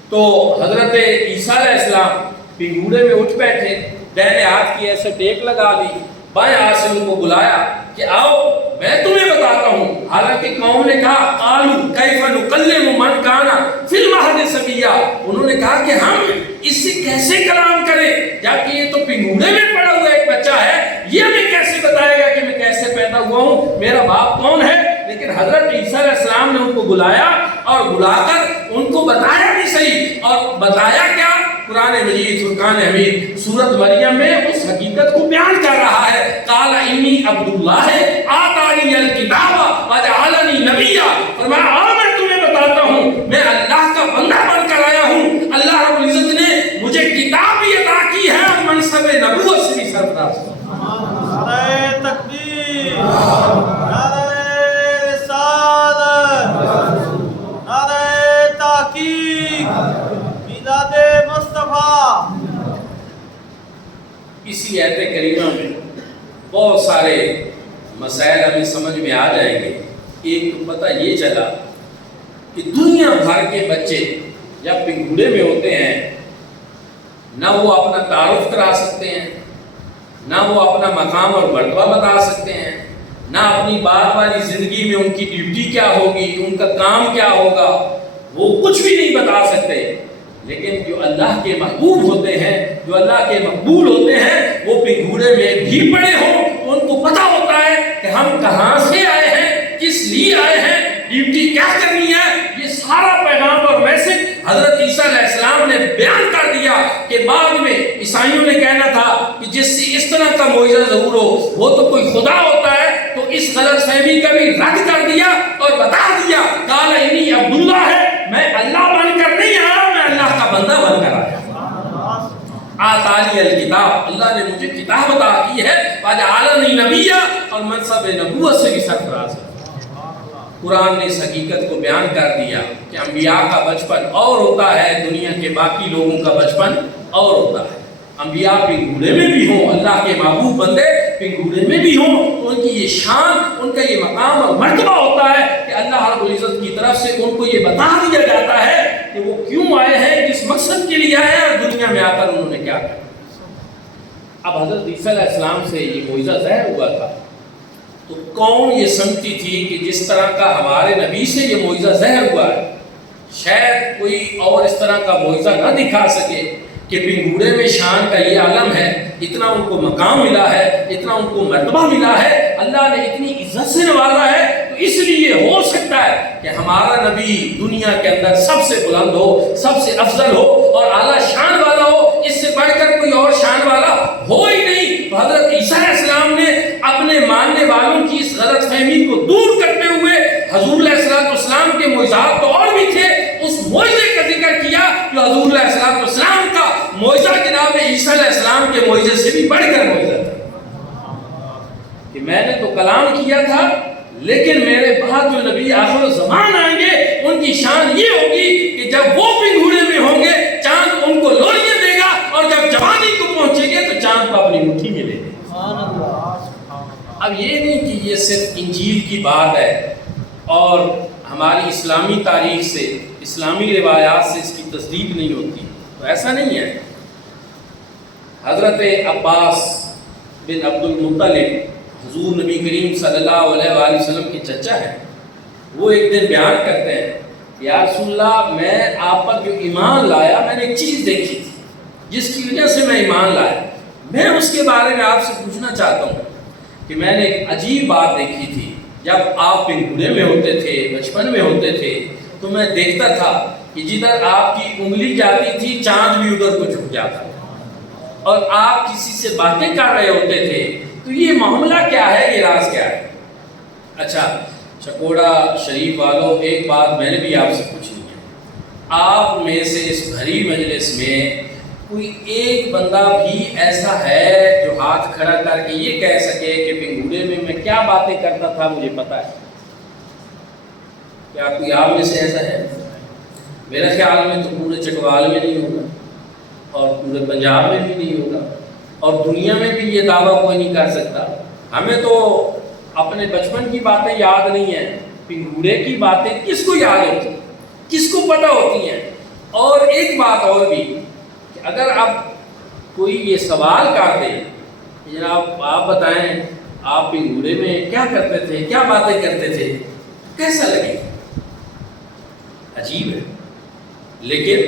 تو حضرت عیسیٰ علیہ السلام پنگوڑے میں اٹھ بیٹھے، دائیں ہاتھ کی ایسے ٹیک لگا لی، بائیں ہاتھ سے ان کو بلایا کہ آؤ میں تمہیں بتاتا ہوں۔ حالانکہ قوم نے کہا قالوا کیف نکلم من کان فی المہد صبیا، انہوں نے کہا کہ ہم اس سے کیسے کلام کریں جبکہ یہ تو پنگوڑے میں پڑا ہوا ایک بچہ ہے، یہ ہمیں کیسے بتائے گا کہ میں کیسے پیدا ہوا ہوں، میرا باپ کون ہے؟ لیکن حضرت عیسیٰ علیہ السلام نے ان کو بلایا اور بلا کر ان کو بتایا بھی صحیح، اور بتایا کیا؟ قرآن مجید فرقان حمید سورۃ مریم میں اس حقیقت کو بیان کر رہا ہے۔ قال انی عبد اللہ آتانی الکتاب وجعلنی نبیا، فرمایا آؤ میں تمہیں بتاتا ہوں میں اللہ کا بندہ بن کر آیا ہوں، اللہ رب العزت نے مجھے کتاب بھی عطا کی ہے اور منصب نبوت سے بھی سرفراز کیا۔ نعرہ تکبیر، نعرہ رسالت، نعرہ تحقیق، میلاد مصطفیٰ۔ اسی آیت کریمہ میں بہت سارے مسائل ہمیں سمجھ میں آ جائیں گے۔ ایک تو پتہ یہ چلا کہ دنیا بھر کے بچے جب پنگوڑے میں ہوتے ہیں نہ وہ اپنا تعارف کرا سکتے ہیں، نہ وہ اپنا مقام اور مرتبہ بتا سکتے ہیں، نہ اپنی بعد والی زندگی میں ان کی ڈیوٹی کیا ہوگی، ان کا کام کیا ہوگا، وہ کچھ بھی نہیں بتا سکتے۔ لیکن جو اللہ کے محبوب ہوتے ہیں، جو اللہ کے مقبول ہوتے ہیں، وہ پنگوڑے میں بھی پڑے ہوں تو ان کو پتہ ہوتا ہے کہ ہم کہاں سے آئے ہیں، کس لیے آئے ہیں، ڈیوٹی کیا کرنی ہے۔ یہ سارا پیغام اور میسج حضرت عیسیٰ علیہ السلام نے بیان کر دیا کہ بعد میں عیسائیوں نے کہنا تھا کہ جس سے اس طرح کا معجزہ ظہور ہو وہ تو کوئی خدا ہوتا ہے، تو اس غلط فہمی کا بھی رد کر دیا اور بتا دیا قال انی عبداللہ ہے، میں اللہ بن کر نہیں آیا، میں اللہ کا بندہ بن کر آیا۔ آتانی الکتاب، اللہ نے مجھے کتاب عطا کی ہے، وجعلنی نبیا، اور منصب نبوت سے بھی سرفراز ہے۔ قرآن نے اس حقیقت کو بیان کر دیا کہ انبیاء کا بچپن اور ہوتا ہے، دنیا کے باقی لوگوں کا بچپن اور ہوتا ہے۔ انبیاء پنگوڑے میں بھی ہوں، اللہ کے محبوب بندے پنگوڑے میں بھی ہوں تو ان کی یہ شان، ان کا یہ مقام اور مرتبہ ہوتا ہے کہ اللہ رب العزت کی طرف سے ان کو یہ بتا دیا جاتا ہے کہ وہ کیوں آئے ہیں، کس مقصد کے لیے آئے ہیں، اور دنیا میں آ کر انہوں نے کیا کیا۔ اب حضرت عیسیٰ علیہ السلام سے یہ معجزہ ظاہر ہوا تھا تو قوم یہ سمجھتی تھی کہ جس طرح کا ہمارے نبی سے یہ معجزہ ظاہر ہوا ہے، شاید کوئی اور اس طرح کا معجزہ نہ دکھا سکے کہ پنگھوڑے میں شان کا یہ عالم ہے، اتنا ان کو مقام ملا ہے، اتنا ان کو مرتبہ ملا ہے، اللہ نے اتنی عزت سے نوازا ہے، تو اس لیے ہو سکتا ہے کہ ہمارا نبی دنیا کے اندر سب سے بلند ہو، سب سے افضل ہو اور اعلیٰ شان والا ہو، اس سے بڑھ کر کوئی اور شان والا ہو ہی نہیں۔ تو حضرت عیسیٰ علیہ السلام نے اپنے ماننے والوں کی اس غلط فہمی کو دور کرتے ہوئے حضور علیہ السلام کے معجزات تو اور بھی تھے، اس معجزے کا ذکر کیا جو حضور علیہ السلام کا معجزہ جناب عیسیٰ علیہ السلام کے معجزے سے بھی بڑھ کر معجزہ تھا، کہ میں نے تو کلام کیا تھا لیکن میرے بعد جو نبی آخر الزمان آئیں گے ان کی شان یہ ہوگی کہ جب وہ پنگھوڑے میں ہوں گے چاند ان کو لولیاں دے گا، اور جب جوانی کو پہنچیں گے تو چاند کو اپنی مٹھی میں لے گا۔ اب یہ نہیں کہ یہ صرف انجیل کی بات ہے اور ہماری اسلامی تاریخ سے، اسلامی روایات سے اس کی تصدیق نہیں ہوتی، تو ایسا نہیں ہے۔ حضرت عباس بن عبد المطلب حضور نبی کریم صلی اللہ علیہ وآلہ وسلم کے چچا ہیں، وہ ایک دن بیان کرتے ہیں کہ یا رسول اللہ، میں آپ پر جو ایمان لایا، میں نے ایک چیز دیکھی تھی جس کی وجہ سے میں ایمان لایا، میں اس کے بارے میں آپ سے پوچھنا چاہتا ہوں کہ میں نے ایک عجیب بات دیکھی تھی۔ جب آپ پنگھوڑے میں ہوتے تھے، بچپن میں ہوتے تھے، تو میں دیکھتا تھا کہ جدھر آپ کی انگلی جاتی تھی چاند بھی ادھر کو جھک جاتا تھا، اور آپ کسی سے باتیں کر رہے ہوتے تھے، تو یہ معاملہ کیا ہے، یہ راز کیا ہے؟ اچھا چکوڑا شریف والوں، ایک بات میں نے بھی آپ سے پوچھنی ہے، آپ میں سے اس بھری مجلس میں کوئی ایک بندہ بھی ایسا ہے جو ہاتھ کھڑا کر کے یہ کہہ سکے کہ پنگھوڑے میں کیا باتیں کرتا تھا مجھے پتا ہے؟ کیا کوئی آپ میں سے ایسا ہے؟ میرا خیال میں تو پورے چکوال میں نہیں ہوگا، اور پورے پنجاب میں بھی نہیں ہوگا، اور دنیا میں بھی یہ دعویٰ کوئی نہیں کر سکتا۔ ہمیں تو اپنے بچپن کی باتیں یاد نہیں ہیں، پنگھوڑے کی باتیں کس کو یاد ہوتی ہیں، کس کو پتہ ہوتی ہیں؟ اور ایک بات اور بھی، اگر اب کوئی یہ سوال کر دے جناب آپ بتائیں آپ پنگھوڑے میں کیا کرتے تھے، کیا باتیں کرتے تھے، کیسا لگے؟ عجیب ہے، لیکن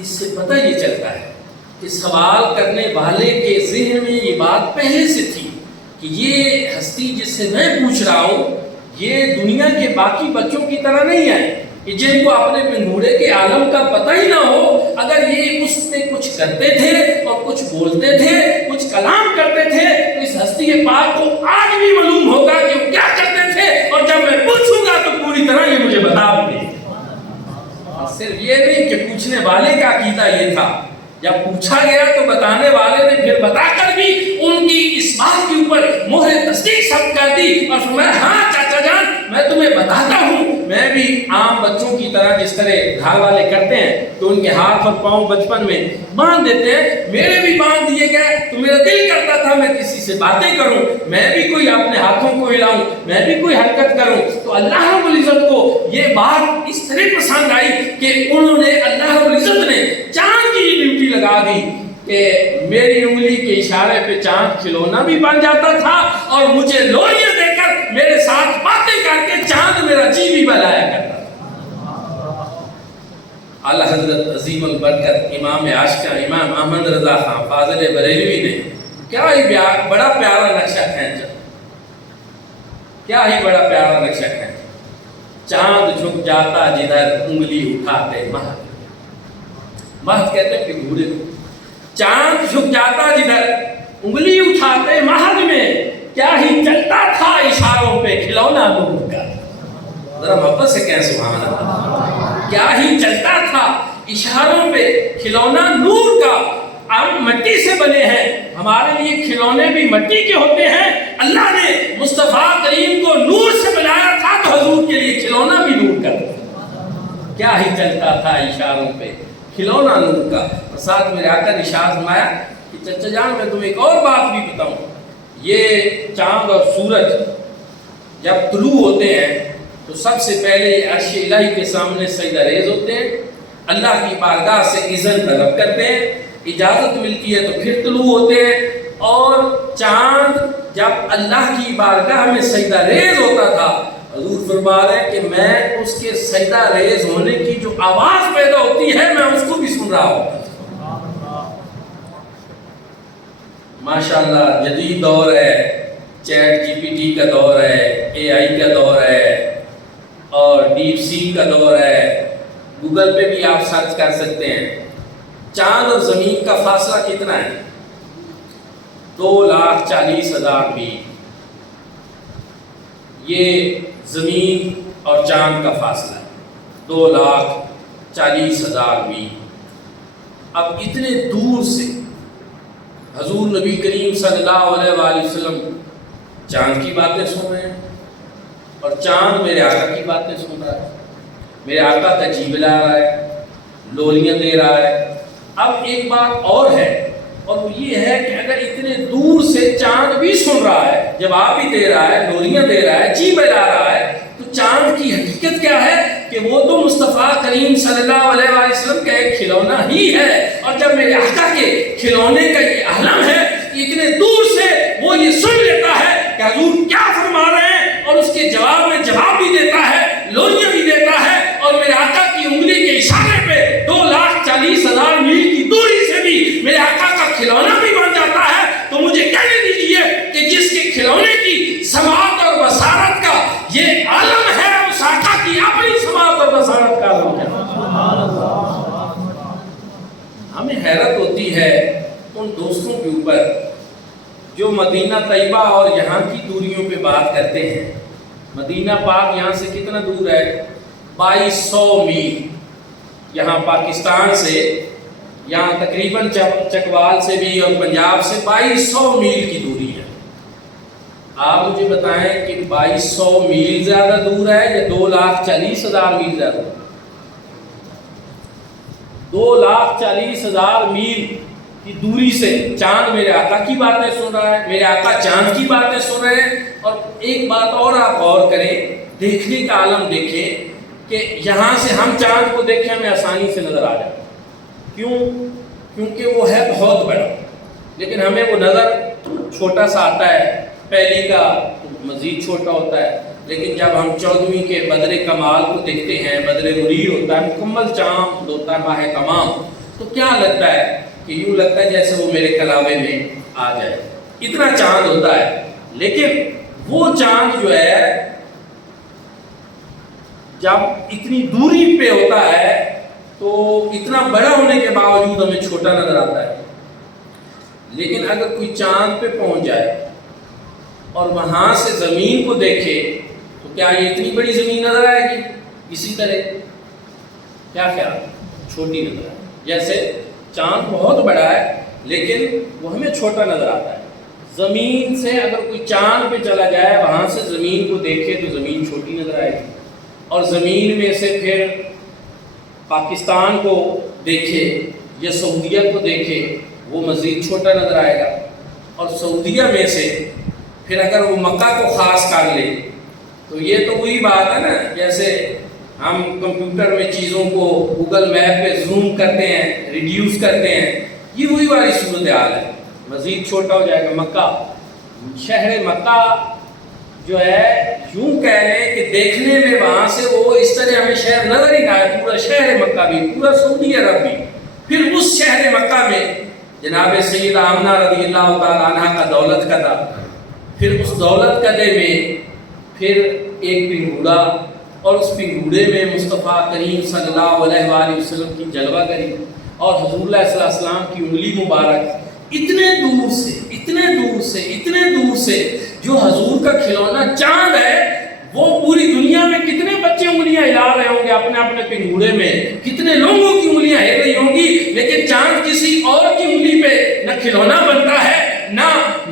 اس سے پتہ یہ چلتا ہے کہ سوال کرنے والے کے ذہن میں یہ بات پہلے سے تھی کہ یہ ہستی جس سے میں پوچھ رہا ہوں یہ دنیا کے باقی بچوں کی طرح نہیں ہے کہ جن کو اپنے پنگھوڑے کے عالم کا پتہ ہی نہ ہو، اگر یہ اس میں کچھ کرتے تھے اور کچھ بولتے تھے، کچھ کلام کرتے تھے، تو اس ہستی پاک کو آج بھی معلوم ہوگا کہ وہ کیا کرتے تھے، اور جب میں پوچھوں گا تو پوری طرح یہ مجھے بتا بھی دے۔ صرف یہ نہیں کہ پوچھنے والے کا عقیدہ یہ تھا، جب پوچھا گیا تو بتانے والے نے پھر بتا کر بھی ان کی اس بات کے اوپر مہر تصدیق ثبت کر دی اور فرمایا ہاں چاچا جان میں تمہیں بتاتا ہوں، میں بھی عام بچوں کی طرح جس طرح گھر والے کرتے ہیں کہ ان کے ہاتھ اور پاؤں بچپن میں باندھ دیتے ہیں، میرے بھی باندھ دیے گئے، تو میرا دل کرتا تھا میں کسی سے باتیں کروں، میں بھی کوئی اپنے ہاتھوں کو ہلاؤں، میں بھی کوئی حرکت کروں۔ تو اللہ رب العزت کو یہ بات اس طرح پسند آئی کہ انہوں نے، اللہ رب العزت نے چاند کی ڈیوٹی لگا دی کہ میری انگلی کے اشارے پہ چاند کھلونا بھی بن جاتا تھا، اور مجھے لولیاں دے کر میرے ساتھ باتیں کر کے چاند میرا جی بھی بلایا کرتا تھا۔ اعلیٰ حضرت عظیم البرکت امام عاشقہ امام احمد رضا خان فاضل بریلوی نے کیا ہی بڑا پیارا نقشہ کھینچا، کیا ہی بڑا پیارا نقشہ کھینچا۔ چاند جھک جاتا جدھر انگلی اٹھاتے مہد، مہد کہتے ہیں پنگھوڑے کو، چاند جھک جاتا جدھر انگلی اٹھاتے مہد میں، کیا ہی چلتا تھا اشاروں پہ کھلونا نور کا۔ ذرا محبت سے کہیں سبحان اللہ، کیا ہی چلتا تھا اشاروں پہ کھلونا نور کا۔ ہم مٹی سے بنے ہیں، ہمارے لیے کھلونے بھی مٹی کے ہوتے ہیں، اللہ نے مصطفیٰ کریم کو نور سے بنایا تھا تو حضور کے لیے کھلونا بھی نور کا تھا۔ کیا ہی چلتا تھا اشاروں پہ کھلونا نور کا۔ اور ساتھ میرے آقا نے ارشاد فرمایا کہ چچا جان میں تمہیں ایک اور بات بھی بتاؤں، یہ چاند اور سورج جب طلوع ہوتے ہیں تو سب سے پہلے یہ عرش الہی کے سامنے سجدہ ریز ہوتے ہیں، اللہ کی بارگاہ سے اذن طلب کرتے ہیں، اجازت ملتی ہے تو پھر طلوع ہوتے ہیں، اور چاند جب اللہ کی بارگاہ میں سجدہ ریز ہوتا تھا، حضور فرما رہے ہیں کہ میں اس کے سجدہ ریز ہونے کی جو آواز پیدا ہوتی ہے میں اس کو بھی سن رہا ہوں۔ ماشاءاللہ جدید دور ہے، چیٹ جی پی ٹی کا دور ہے، اے آئی کا دور ہے اور ڈیپ سیک کا دور ہے۔ گوگل پہ بھی آپ سرچ کر سکتے ہیں چاند اور زمین کا فاصلہ کتنا ہے، 2,40,000 میل۔ یہ زمین اور چاند کا فاصلہ ہے 2,40,000 میل۔ اب اتنے دور سے حضور نبی کریم صلی اللہ علیہ وآلہ وسلم چاند کی باتیں سن رہے ہیں اور چاند میرے آقا کی باتیں سن رہا ہے، میرے آقا کا جی بلا رہا ہے، لولیاں دے رہا ہے۔ اب ایک بات اور ہے، اور وہ یہ ہے کہ اگر اتنے دور سے چاند بھی سن رہا ہے، جواب بھی دے رہا ہے، لولیاں دے رہا ہے، جی بلا رہا ہے، تو چاند کی حقیقت کیا ہے کہ وہ تو مصطفیٰ کریم صلی اللہ علیہ وآلہ وسلم کا ایک کھلونا ہی ہے۔ اور جب میرے آقا کے کھلونے کا یہ عالم ہے کہ اتنے دور سے وہ یہ سن لیتا ہے کہ حضور کیا فرما رہے ہیں، اور اس کے جواب میں جواب بھی دیتا ہے، لولیاں بھی دیتا ہے، اور میرے آقا کی انگلی کے اشارے پہ 2,40,000 میل کی دوری سے بھی میرے آقا کا کھلونا بھی بن جاتا ہے، تو مجھے کہنے دیجئے کہ جس کے کھلونے کی سماعت اور بصارت کا یہ عالم ہے، اس آقا کی اپنی سماعت اور بصارت کا عالم ہے۔ ہمیں حیرت ہوتی ہے ان دوستوں کے اوپر جو مدینہ طیبہ اور یہاں کی دوریوں پہ بات کرتے ہیں۔ مدینہ پاک یہاں سے کتنا دور ہے؟ 2,200 میل۔ یہاں پاکستان سے، یہاں تقریباً چکوال سے بھی اور پنجاب سے 2,200 میل کی دوری ہے۔ آپ مجھے بتائیں کہ 2,200 میل زیادہ دور ہے یا 2,40,000 میل زیادہ دور؟ 2,40,000 میل کی دوری سے چاند میرے آقا کی باتیں سن رہا ہے، میرے آقا چاند کی باتیں سن رہے ہیں۔ اور ایک بات اور آپ غور کریں، دیکھنے کا عالم دیکھیں کہ یہاں سے ہم چاند کو دیکھیں ہمیں آسانی سے نظر آ جائے۔ کیوں؟ کیونکہ وہ ہے بہت بڑا، لیکن ہمیں وہ نظر چھوٹا سا آتا ہے، پہلے کا مزید چھوٹا ہوتا ہے۔ لیکن جب ہم 14ویں کے بدر کمال کو دیکھتے ہیں، بدر منیر ہوتا ہے، مکمل چاند ہوتا ہے، ماہ تمام، تو کیا لگتا ہے کہ یوں لگتا ہے جیسے وہ میرے کلاوے میں آ جائے، اتنا چاند ہوتا ہے۔ لیکن وہ چاند جو ہے جب اتنی دوری پہ ہوتا ہے تو اتنا بڑا ہونے کے باوجود ہمیں چھوٹا نظر آتا ہے۔ لیکن اگر کوئی چاند پہ پہنچ جائے اور وہاں سے زمین کو دیکھے تو کیا یہ اتنی بڑی زمین نظر آئے گی؟ اسی طرح کیا خیال؟ چھوٹی نظر آئے۔ جیسے چاند بہت بڑا ہے لیکن وہ ہمیں چھوٹا نظر آتا ہے۔ زمین سے اگر کوئی چاند پہ چلا جائے، وہاں سے زمین کو دیکھے تو زمین چھوٹی نظر آئے گی، اور زمین میں سے پھر پاکستان کو دیکھے یا سعودیہ کو دیکھے وہ مزید چھوٹا نظر آئے گا، اور سعودیہ میں سے پھر اگر وہ مکہ کو خاص کر لے تو یہ تو وہی بات ہے نا، جیسے ہم کمپیوٹر میں چیزوں کو گوگل میپ پہ زوم کرتے ہیں، ریڈیوس کرتے ہیں، یہ وہی والی صورتحال ہے، مزید چھوٹا ہو جائے گا۔ مکہ، شہر مکہ جو ہے یوں کہہ لیں کہ دیکھنے میں وہاں سے وہ اس طرح ہمیں شہر نظر ہی نہ آئے، پورا شہر مکہ بھی، پورا سعودی عرب بھی۔ پھر اس شہر مکہ میں جناب سیدہ آمنہ رضی اللہ تعالیٰ عنہ کا دولت قدہ، پھر اس دولت قدے میں پھر ایک پنگوڑا، اور اس پنگوڑے میں مصطفیٰ کریم صلی اللہ علیہ وآلہ وسلم کی جلوہ گری اور حضور اللہ صلی اللہ علیہ وسلم کی انگلی مبارک۔ اتنے دور سے، اتنے دور سے، اتنے دور سے جو حضور کا کھلونا چاند ہے، وہ پوری دنیا میں کتنے بچے انگلیاں ہلا رہے ہوں گے اپنے اپنے پنگوڑے میں، کتنے لوگوں کی انگلیاں ہل رہی ہوں گی، لیکن چاند کسی اور کی انگلی پہ نہ کھلونا بنتا ہے نہ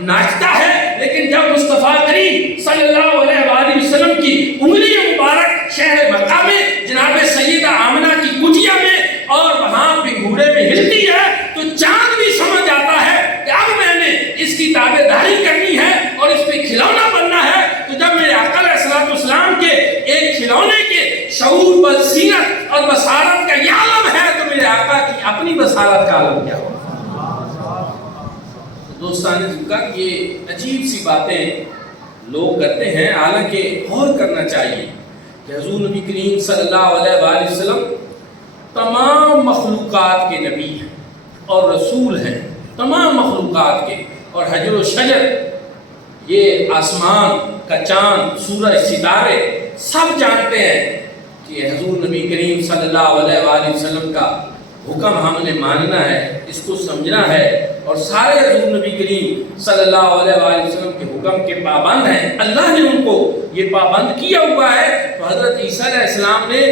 ناچتا ہے۔ لیکن جب مصطفیٰ کریم صلی اللہ علیہ وآلہ وسلم کی انگلی مبارک شہر مکہ میں جناب سیدہ آمنہ کی کٹیا میں اور وہاں پنگوڑے میں ہلتی ہے تو چاند بھی سمجھ آتا ہے کہ اب میں نے اس کی تابعداری کرنی ہے اور اس پہ کھلونا بننا ہے۔ تو جب میرے آقا علیہ الصلوۃ والسلام کے ایک کھلونے کے شعور، بصیرت اور بصارت کا یہ عالم ہے، تو میرے آقا کی اپنی بصارت کا عالم کیا ہوگا؟ دوستان ذکر یہ عجیب سی باتیں لوگ کرتے ہیں، حالانکہ غور کرنا چاہیے کہ حضور نبی کریم صلی اللہ علیہ وآلہ وسلم تمام مخلوقات کے نبی ہیں اور رسول ہیں، تمام مخلوقات کے، اور حجر و شجر، یہ آسمان کا چاند، سورج، ستارے سب جانتے ہیں کہ حضور نبی کریم صلی اللہ علیہ وآلہ وسلم کا حکم ہم نے ماننا ہے، اس کو سمجھنا ہے، اور سارے حضور نبی کریم صلی اللہ علیہ وآلہ وسلم کے حکم کے پابند ہیں۔ اللہ نے ان کو یہ پابند کیا ہوا ہے، تو حضرت عیسیٰ علیہ السلام نے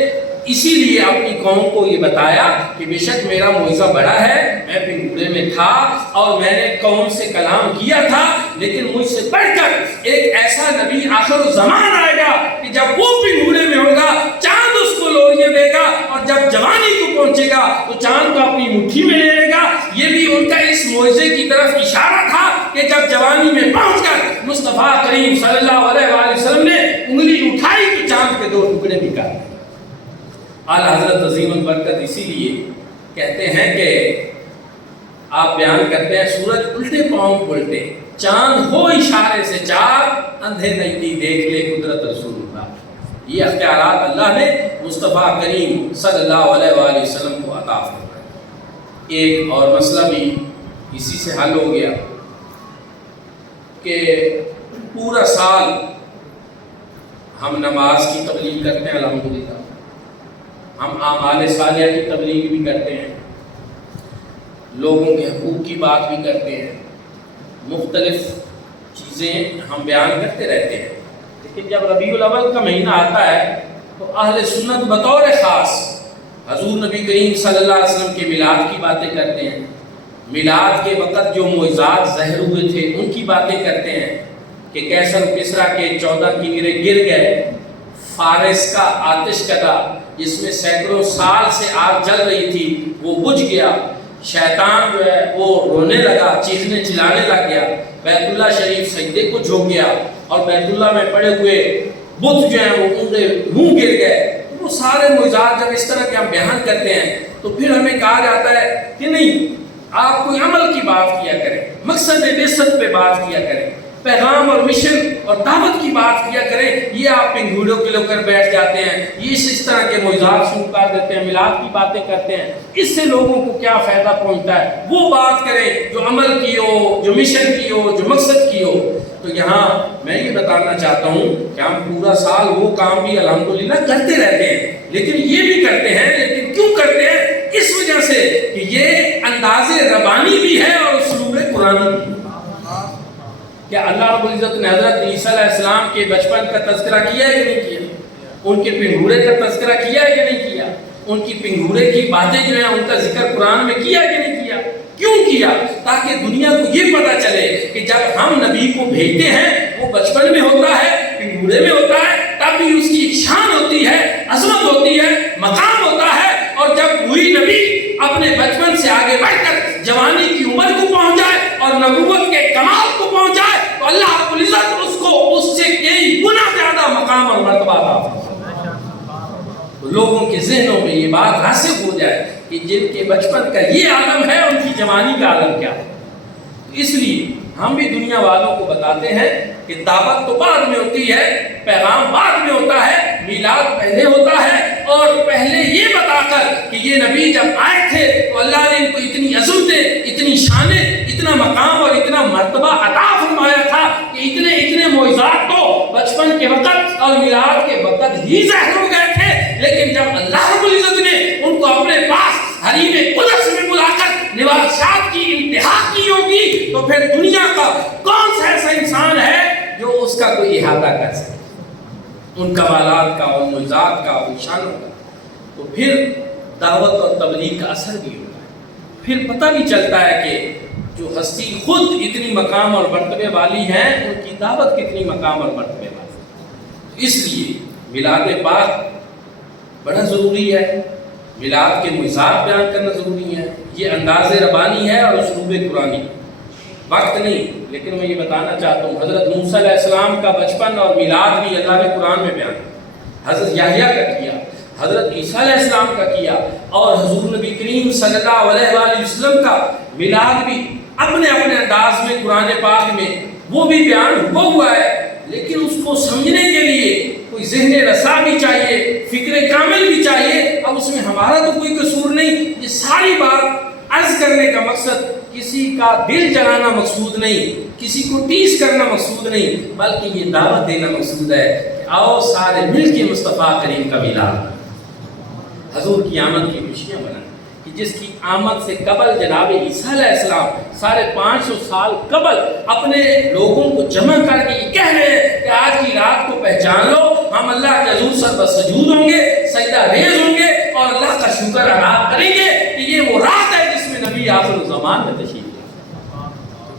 اسی لیے اپنی قوم کو یہ بتایا کہ بے شک میرا معجزہ بڑا ہے، میں پنگھوڑے میں تھا اور میں نے قوم سے کلام کیا تھا، لیکن مجھ سے بڑھ کر ایک ایسا نبی آخر الزمان آئے گا کہ جب وہ پنگھوڑے میں ہوگا چاند اس کو لوریاں دے گا، اور جب جوانی کو پہنچے گا تو چاند کو اپنی مٹھی میں لے لے گا۔ یہ بھی ان کا اس معجزے کی طرف اشارہ تھا کہ جب جوانی میں پہنچ کر مصطفیٰ کریم صلی اللہ علیہ وآلہ وسلم نے انگلی اٹھائی تو چاند کے 2 ٹکڑے بھی کر دیے۔ اعلیٰ حضرت عظیم البرکت اسی لیے کہتے ہیں کہ آپ بیان کرتے ہیں سورج الٹے پاؤں الٹے، چاند ہو اشارے سے چار، اندھے نہیں دیکھ لے قدرت رسول اللہ۔ یہ اختیارات اللہ نے مصطفیٰ کریم صلی اللہ علیہ وآلہ وسلم کو عطا فرمائے۔ ایک اور مسئلہ بھی اسی سے حل ہو گیا کہ پورا سال ہم نماز کی تبلیغ کرتے ہیں، الحمدللہ ہم اعمال صالحہ کی تبلیغ بھی کرتے ہیں، لوگوں کے حقوق کی بات بھی کرتے ہیں، مختلف چیزیں ہم بیان کرتے رہتے ہیں، لیکن جب ربیع الاول کا مہینہ آتا ہے تو اہل سنت بطور خاص حضور نبی کریم صلی اللہ علیہ وسلم کے میلاد کی باتیں کرتے ہیں، میلاد کے وقت جو معجزات ظاہر ہوئے تھے ان کی باتیں کرتے ہیں کہ کیسر و کسریٰ کے 14 کنگرے گر گئے، فارس کا آتش کدا جس میں سینکڑوں سال سے آگ جل رہی تھی وہ بجھ گیا، شیطان جو ہے وہ رونے لگا، چیخنے چلانے لگ گیا، بیت اللہ شریف سجدے کو جھک گیا، اور بیت اللہ میں پڑے ہوئے بت جو ہیں وہ ان کے منہ گر گئے۔ وہ سارے معجزات جب اس طرح کے ہم بیان کرتے ہیں تو پھر ہمیں کہا جاتا ہے کہ نہیں، آپ کوئی عمل کی بات کیا کریں، مقصد بعثت پہ بات کیا کریں، پیغام اور مشن اور دعوت کی بات کیا کریں۔ یہ آپ پنگھوڑوں کے لے کر بیٹھ جاتے ہیں، یہ اس طرح کے معجزات شروع کر دیتے ہیں، میلاد کی باتیں کرتے ہیں، اس سے لوگوں کو کیا فائدہ پہنچتا ہے؟ وہ بات کریں جو عمل کی ہو، جو مشن کی ہو، جو مقصد کی ہو۔ تو یہاں میں یہ بتانا چاہتا ہوں کہ ہم پورا سال وہ کام بھی الحمدللہ کرتے رہتے ہیں، لیکن یہ بھی کرتے ہیں، لیکن کیوں کرتے ہیں؟ اس وجہ سے کہ یہ انداز ربانی بھی ہے اور اسلوب قرآنی بھی ہے۔ کیا اللہ رب العزت نے حضرت عیسیٰ علیہ السلام کے بچپن کا تذکرہ کیا ہے کہ نہیں کیا؟ ان کے پنگھوڑے کا تذکرہ کیا ہے کہ نہیں کیا؟ ان کی پنگھوڑے کی باتیں جو ہیں ان کا ذکر قرآن میں کیا کہ نہیں کیا؟ کیوں کیا؟ تاکہ دنیا کو یہ پتا چلے کہ جب ہم نبی کو بھیجتے ہیں وہ بچپن میں ہوتا ہے، پنگھوڑے میں ہوتا ہے، تب بھی اس کی شان ہوتی ہے، عظمت ہوتی ہے، مقام ہوتا ہے، اور جب وہی نبی اپنے بچپن سے آگے بڑھ کر جوانی کی عمر کو پہنچ جائے اور نبوت کے کمال کو پہنچ جائے تو اللہ رب العزت اس کو اس سے کئی گنا زیادہ مقام اور مرتبہ عطا فرمائے۔ لوگوں کے ذہنوں میں یہ بات راسخ ہو جائے کہ جن کے بچپن کا یہ عالم ہے ان کی جوانی کا عالم کیا ہے۔ اس لیے ہم بھی دنیا والوں کو بتاتے ہیں کہ دعوت تو بعد میں ہوتی ہے، پیغام بعد میں ہوتا ہے، میلاد پہلے ہوتا ہے، اور پہلے یہ بتا کر کہ یہ نبی جب آئے تھے تو اللہ نے ان کو اتنی عظمتیں، اتنی شانیں، اتنا مقام اور اتنا مرتبہ عطا فرمایا تھا کہ اتنے معجزات تو بچپن کے وقت اور میلاد کے وقت ہی ظاہر ہو گئے تھے، لیکن جب اللہ رب العزت نے ان کو اپنے پاس حریم قدس میں بلا کر نوازشات کی انتہا کی ہوگی تو پھر دنیا کا کون سا ایسا انسان ہے جو اس کا کوئی احاطہ کر سکے، ان کمالات کا، ان معجزات کا، ان شانوں کا۔ تو پھر دعوت اور تبلیغ کا اثر بھی ہوتا ہے، پھر پتہ بھی چلتا ہے کہ جو ہستی خود اتنی مقام اور مرتبے والی ہیں ان کی دعوت کتنی مقام اور مرتبے والی۔ اس لیے میلاد پاک بڑا ضروری ہے، میلاد کے معجزات بیان کرنا ضروری ہے، یہ انداز ربانی ہے اور اسلوب قرآنی۔ وقت نہیں، لیکن میں یہ بتانا چاہتا ہوں حضرت موسیٰ علیہ السلام کا بچپن اور میلاد بھی اللہ نے قرآن میں بیان کیا، حضرت یحییٰ کا کیا، حضرت عیسیٰ علیہ السلام کا کیا، اور حضور نبی کریم صلی اللہ علیہ وآلہ وسلم کا میلاد بھی اپنے اپنے انداز میں قرآن پاک میں وہ بھی بیان ہوا ہے، لیکن اس کو سمجھنے کے لیے کوئی ذہن رسا بھی چاہیے، فکر کامل بھی چاہیے۔ اب اس میں ہمارا تو کوئی قصور نہیں، یہ ساری بات عرض کرنے کا مقصد کسی کا دل جلانا مقصود نہیں، کسی کو ٹیس کرنا مقصود نہیں، بلکہ یہ دعوت دینا مقصود ہے کہ آؤ سارے مل کے مصطفیٰ کریم کا میلاد، حضور کی آمد کی خوشیاں منائیں، کہ جس کی آمد سے قبل جناب عیسیٰ علیہ السلام 550 سال قبل اپنے لوگوں کو جمع کر کے یہ کہہ رہے ہیں کہ آج کی رات کو پہچان لو، ہم اللہ کے حضور سر بسجود ہوں گے، سجدہ ریز ہوں گے اور اللہ کا شکر ادا کریں گے کہ یہ وہ رات ہے جس میں نبی آخر الزمان میں تشریف لائے۔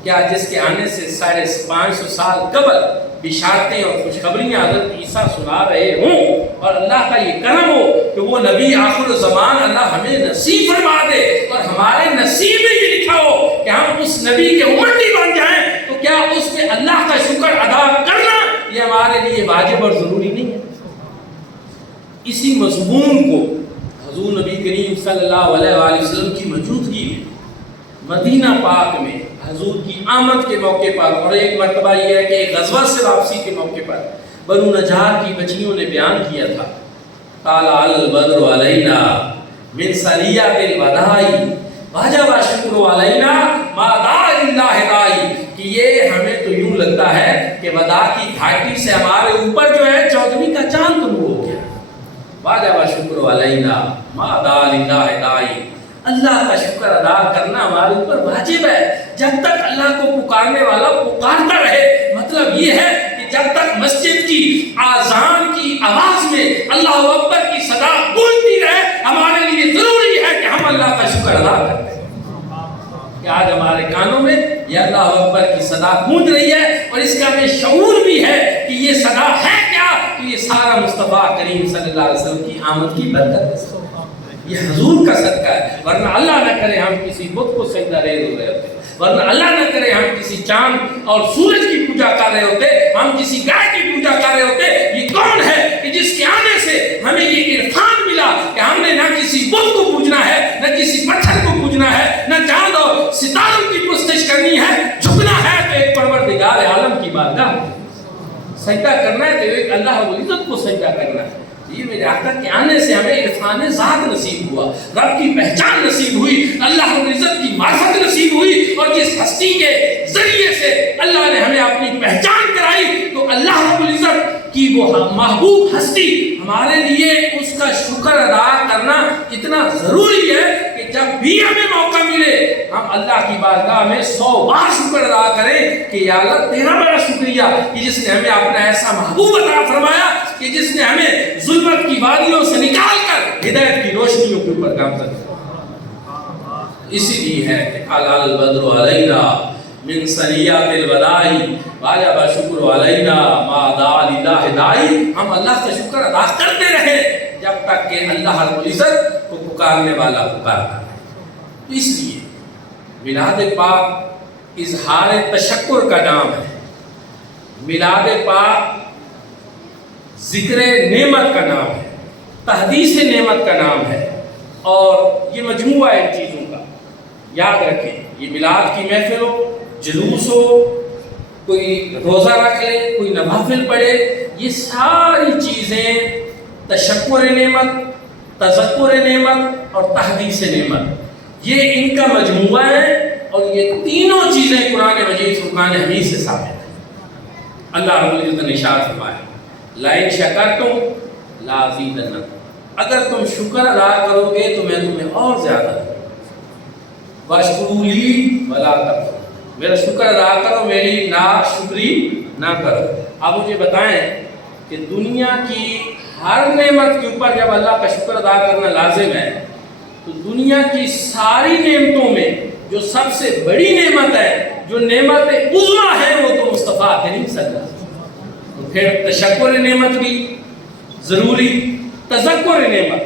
کیا جس کے آنے سے 550 سال قبل بشارتیں اور خوشخبریاں حضرت عیسیٰ سنا رہے ہوں اور اللہ کا یہ کرم ہو کہ وہ نبی آخر الزمان اللہ ہمیں نصیب فرما دے اور ہمارے نصیب میں یہ لکھا ہو کہ ہم اس نبی کے امتی بن جائیں، تو کیا اس پہ اللہ کا شکر ادا کرنا یہ ہمارے لیے واجب اور ضروری نہیں ہے؟ اسی مضمون کو حضور نبی کریم صلی اللہ علیہ وآلہ وسلم کی موجودگی میں مدینہ پاک میں حضور کی آمد کے موقع پر، اور ایک مرتبہ یہ ہے کہ ایک غزوہ سے واپسی کے موقع پر بنو نجار کی بچیوں نے بیان کیا تھا، طلع البدر علینا من ثنیۃ الوداع وجب الشکر علینا ما دعا للہ داعی، کہ یہ ہمیں تو یوں لگتا ہے کہ وداع کی گھاٹی سے ہمارے اوپر جو ہے 14ویں کا چاند طلوع ہو گیا، وجب الشکر علینا ما دعا للہ داعی، اللہ کا شکر ادا کرنا ہمارے اوپر واجب ہے جب تک اللہ کو پکارنے والا پکارتا رہے۔ مطلب یہ ہے کہ جب تک مسجد کی آذان کی آواز میں اللہ اکبر کی صدا گونجتی رہے، ہمارے لیے ضروری ہے کہ ہم اللہ کا شکر ادا کریں۔ کہ آج ہمارے کانوں میں یہ اللہ اکبر کی صدا گونج رہی ہے اور اس کا ہمیں شعور بھی ہے کہ یہ صدا ہے کیا، کہ یہ سارا مصطفیٰ کریم صلی اللہ علیہ وسلم کی آمد کی برکت ہے، یہ حضور کا صدقہ ہے، ورنہ اللہ نہ کرے ہم کسی بت کو سجدہ ریز ہو رہے ہوتے، ورنہ اللہ نہ کرے ہم کسی چاند اور سورج کی پوجا کر رہے ہوتے، ہم کسی گائے کی پوجا کر رہے ہوتے۔ یہ کون ہے کہ جس کے آنے سے ہمیں یہ عرفان ملا کہ ہم نے نہ کسی بت کو پوجنا ہے، نہ کسی پتھر کو پوجنا ہے، نہ چاند اور ستاروں کی پرستش کرنی ہے، جھکنا ہے تو ایک پروردگار عالم کی بارگاہ میں، سجدہ کرنا ہے تو ایک اللہ رب العزت کو سجدہ کرنا ہے۔ یہ میرے آقا کے آنے سے ہمیں عرفان ذات نصیب ہوا، رب کی پہچان نصیب ہوئی، اللہ رب العزت کی معرفت نصیب ہوئی، اور جس ہستی کے ذریعے سے اللہ نے ہمیں اپنی پہچان کرائی، تو اللہ رب العزت کی وہ محبوب ہستی ہمارے لیے اس کا شکر ادا کرنا اتنا ضروری ہے کہ جب بھی ہمیں موقع ملے ہم اللہ کی بارگاہ میں 100 بار شکر ادا کریں کہ یا اللہ تیرا بڑا شکریہ کہ جس نے ہمیں اپنا ایسا محبوب عطا فرمایا، کہ جس نے ہمیں ظلمت کی وادیوں سے نکال کر ہدایت کی روشنیوں کے اوپر گامزن کیا۔ اسی لیے ہے کہ طلع البدر علینا من ثنیۃ الوداع وجب الشکر علینا ما دعا للہ داعی، ہم اللہ کا شکر ادا کرتے رہے جب تک کہ اللہ رب العزت کو پکارنے والا پکارتا ہے۔ تو اس لیے میلاد پاک اظہار تشکر کا نام ہے، میلاد پاک ذکر نعمت کا نام ہے، تحدیث نعمت کا نام ہے، اور یہ مجموعہ ان چیزوں کا یاد رکھیں۔ یہ میلاد کی محفل ہو، جلوس ہو، کوئی روزہ رکھ لے، کوئی نوافل پڑھے، یہ ساری چیزیں تشکر نعمت، تذکر نعمت اور تحدیث نعمت، یہ ان کا مجموعہ ہے، اور یہ تینوں چیزیں قرآن مجید فرقان حمید سے ثابت ہیں۔ اللہ رب العزت نے ارشاد فرمایا لئن شکرتم لازیدنکم، اگر تم شکر ادا کرو گے تو میں تمہیں اور زیادہ دوں گا، واشکروا لی ولا تکفروا، میرا شکر ادا کرو، میری ناشکری نہ کرو۔ اب مجھے بتائیں کہ دنیا کی ہر نعمت کے اوپر جب اللہ کا شکر ادا کرنا لازم ہے، تو دنیا کی ساری نعمتوں میں جو سب سے بڑی نعمت ہے، جو نعمت عظمیٰ ہے، وہ تو مصطفیٰ کریم صلی اللہ علیہ وسلم۔ تو پھر تشکر نعمت بھی ضروری، تذکر نعمت،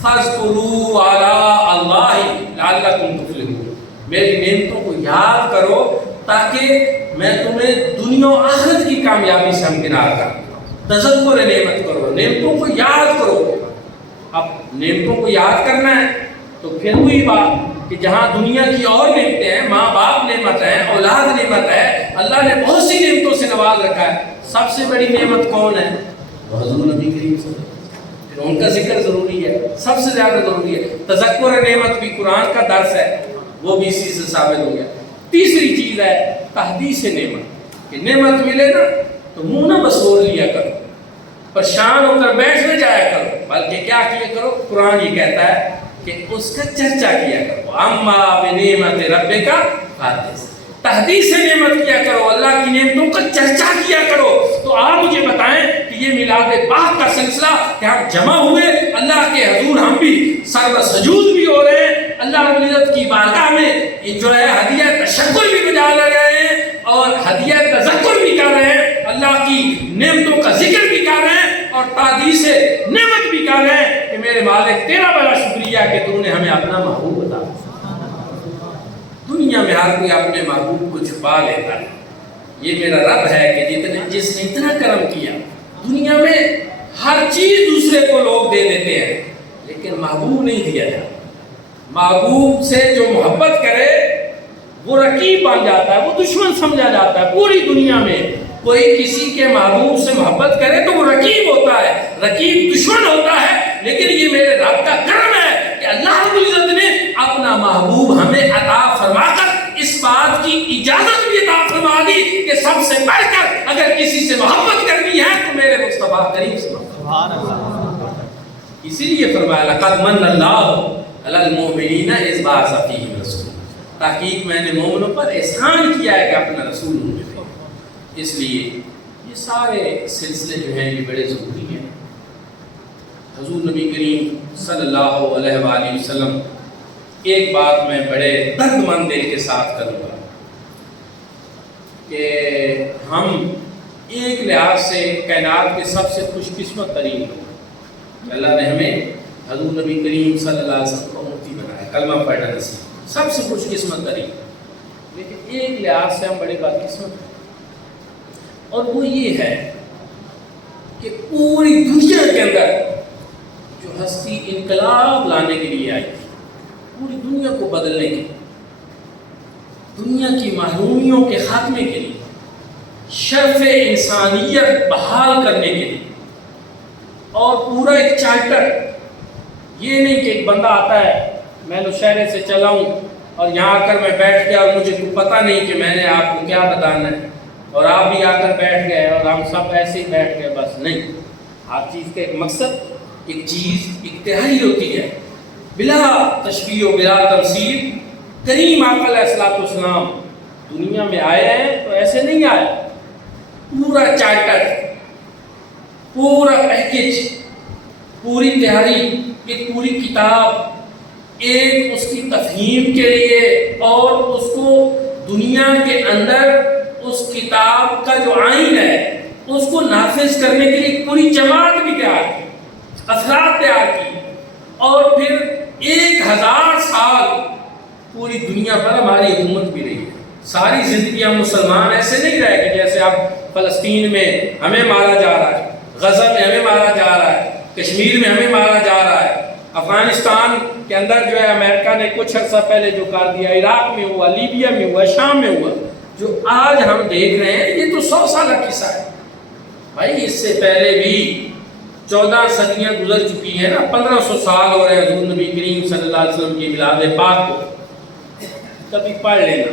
فاذکروا آلاء اللہ لعلکم تفلحون، میری نعمتوں کو یاد کرو تاکہ میں تمہیں دنیا و آخرت کی کامیابی سے ہمکنار کروں۔ تذکر نعمت کرو، نعمتوں کو یاد کرو۔ اب نعمتوں کو یاد کرنا ہے تو پھر وہی بات کہ جہاں دنیا کی اور نعمتیں ہیں، ماں باپ نعمت ہے، اولاد نعمت ہے، اللہ نے بہت سی نعمتوں سے نواز رکھا ہے، سب سے بڑی نعمت کون ہے؟ حضور نبی کریم صلی اللہ علیہ وسلم۔ پھر ان کا ذکر ضروری ہے، سب سے زیادہ ضروری ہے۔ تذکر نعمت بھی قرآن کا درس ہے، وہ بھی اسی سے ثابت ہو گیا۔ تیسری چیز ہے تحدیث نعمت، کہ نعمت ملے نا تو منہ نہ بسور لیا کرو، پریشان ہو کر بیٹھ نہ جایا کرو، بلکہ کیا کیا کرو؟ قرآن یہ کہتا ہے کہ اس کا چرچا کیا کرو، اما بنعمت ربک حدث، تحدیث نعمت کیا کرو، اللہ کی نعمتوں کا چرچا کیا کرو۔ تو آپ مجھے بتائیں کہ یہ میلاد پاک کا سلسلہ کہ ہم جمع ہوئے اللہ کے حضور، ہم بھی سر سجود بھی ہو رہے ہیں، اللہ رب العزت کی بارگاہ میں جو ہے ہدیہ تشکر بھی بجا رہے ہیں اور ہدیہ تذکر بھی کر رہے ہیں، اللہ کی نعمتوں کا ذکر بھی کر رہے ہیں اور تحدیث نعمت بھی کر رہے ہیں کہ میرے مالک تیرا بڑا شکریہ کہ تو نے ہمیں اپنا محبوب بتا۔ دنیا میں ہر کوئی اپنے محبوب کو چھپا لیتا ہے، یہ میرا رب ہے کہ جس نے اتنا کرم کیا، دنیا میں ہر چیز دوسرے کو لوگ دے دیتے ہیں لیکن محبوب نہیں دیا جاتا۔ محبوب سے جو محبت کرے وہ رقیب بن جاتا ہے، وہ دشمن سمجھا جاتا ہے۔ پوری دنیا میں کوئی کسی کے محبوب سے محبت کرے تو وہ رقیب ہوتا ہے، رقیب دشمن ہوتا ہے، لیکن یہ میرے رب کا کرم ہے کہ اللہ رب العزت نے اپنا محبوب ہمیں عطا فرما کر اس بات کی اجازت بھی عطا فرما دی کہ سب سے بڑھ کر اگر کسی سے محبت کرنی ہے تو میرے مصطفیٰ کریم سے محبت۔ اسی لیے فرمایا لقد من اللہ علی المؤمنین اذ بعث فیہم رسولا، تحقیق میں نے مومنوں پر احسان کیا ہے کہ اپنا رسول ان میں بھیجا۔ اس لیے یہ سارے سلسلے جو ہیں یہ بڑے ضروری ہیں۔ حضور نبی کریم صلی اللہ علیہ وآلہ وسلم ایک بات میں بڑے درد مند دل کے ساتھ کروں گا کہ ہم ایک لحاظ سے کائنات کے سب سے خوش قسمت ترین لوگ، اللہ نے ہمیں حضور نبی کریم صلی اللہ علیہ وسلم کو مفتی بنایا، کلمہ پڑھنا نصیب، سب سے خوش قسمت ترین، لیکن ایک لحاظ سے ہم بڑے بدقسمت ہیں، اور وہ یہ ہے کہ پوری دنیا کے اندر جو ہستی انقلاب لانے کے لیے آئی تھی، پوری دنیا کو بدلنے کے لیے، دنیا کی محرومیوں کے خاتمے کے لیے، شرف انسانیت بحال کرنے کے لیے، اور پورا ایک چارٹر، یہ نہیں کہ ایک بندہ آتا ہے میں نوشہرے سے چلا ہوں اور یہاں آ کر میں بیٹھ گیا اور مجھے کوئی پتہ نہیں کہ میں نے آپ کو کیا بتانا ہے، اور آپ بھی آ کر بیٹھ گئے اور ہم سب ایسے ہی بیٹھ گئے، بس نہیں، ہر چیز کا ایک مقصد، ایک چیز انتہائی ہوتی ہے، بلا تشبیہ و بلا تمثیل۔ کریم آقا علیہ الصلوۃ والسلام دنیا میں آئے ہیں تو ایسے نہیں آئے، پورا چارٹر، پورا پیکج، پوری تیاری، ایک پوری کتاب، ایک اس کی تفہیم کے لیے اور اس کو دنیا کے اندر اس کتاب کا جو آئین ہے اس کو نافذ کرنے کے لیے ایک پوری جماعت بھی تیار کی، افراد تیار کی، اور پھر 1000 سال پوری دنیا پر ہماری حکومت بھی رہی ہے۔ ساری زندگی ہم مسلمان ایسے نہیں رہے کہ جیسے اب فلسطین میں ہمیں مارا جا رہا ہے، غزہ میں ہمیں مارا جا رہا ہے، کشمیر میں ہمیں مارا جا رہا ہے، افغانستان کے اندر جو ہے امریکہ نے کچھ عرصہ پہلے جو کر دیا، عراق میں ہوا، لیبیا میں ہوا، شام میں ہوا، جو آج ہم دیکھ رہے ہیں یہ تو 100 سالہ قصہ ہے بھائی۔ اس سے پہلے بھی 14 صدیاں گزر چکی ہیں نا، 1500 سال ہو رہے ہیں حضور نبی کریم صلی اللہ علیہ وسلم کی میلاد پاک کو، کبھی پڑھ لینا۔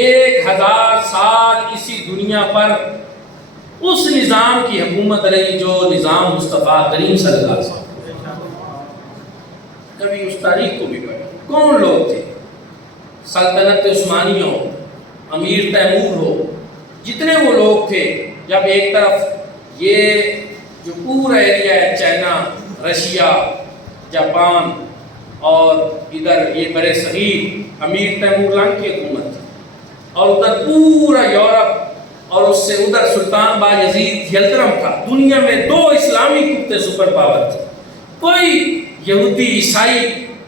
1000 سال اسی دنیا پر اس نظام کی حکومت رہی جو نظام مصطفیٰ کریم صلی اللہ علیہ وسلم، کبھی اس تاریخ کو بھی پڑھیں، کون لوگ تھے؟ سلطنت عثمانی ہو، امیر تیمور ہو، جتنے وہ لوگ تھے، جب ایک طرف یہ جو پورا ایریا ہے چائنا، رشیا، جاپان اور ادھر یہ برے صغیر امیر تیمور لنگ کی حکومت تھی، اور ادھر پورا یورپ اور اس سے ادھر سلطان بایزید یلدرم تھا۔ دنیا میں 2 اسلامی قوتیں سپر پاور تھی، کوئی یہودی عیسائی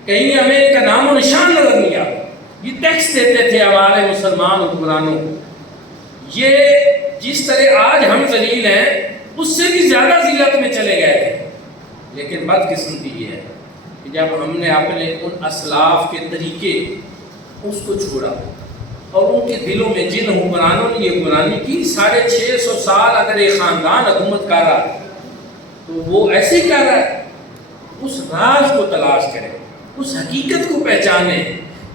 کہیں ہمیں کا نام و نشان نظر نہیں آتا۔ یہ ٹیکس دیتے تھے ہمارے مسلمان حکمرانوں کو۔ یہ جس طرح آج ہم ذلیل ہیں اس سے بھی زیادہ ذلت میں چلے گئے تھے، لیکن بدقسمتی یہ ہے کہ جب ہم نے اپنے ان اسلاف کے طریقے اس کو چھوڑا اور ان کے دلوں میں جن حکمرانوں نے یہ حکمرانی کی 650 سال اگر ایک خاندان حکومت کر رہا ہے تو وہ ایسے ہی کر رہا ہے، اس راز کو تلاش کریں، اس حقیقت کو پہچانیں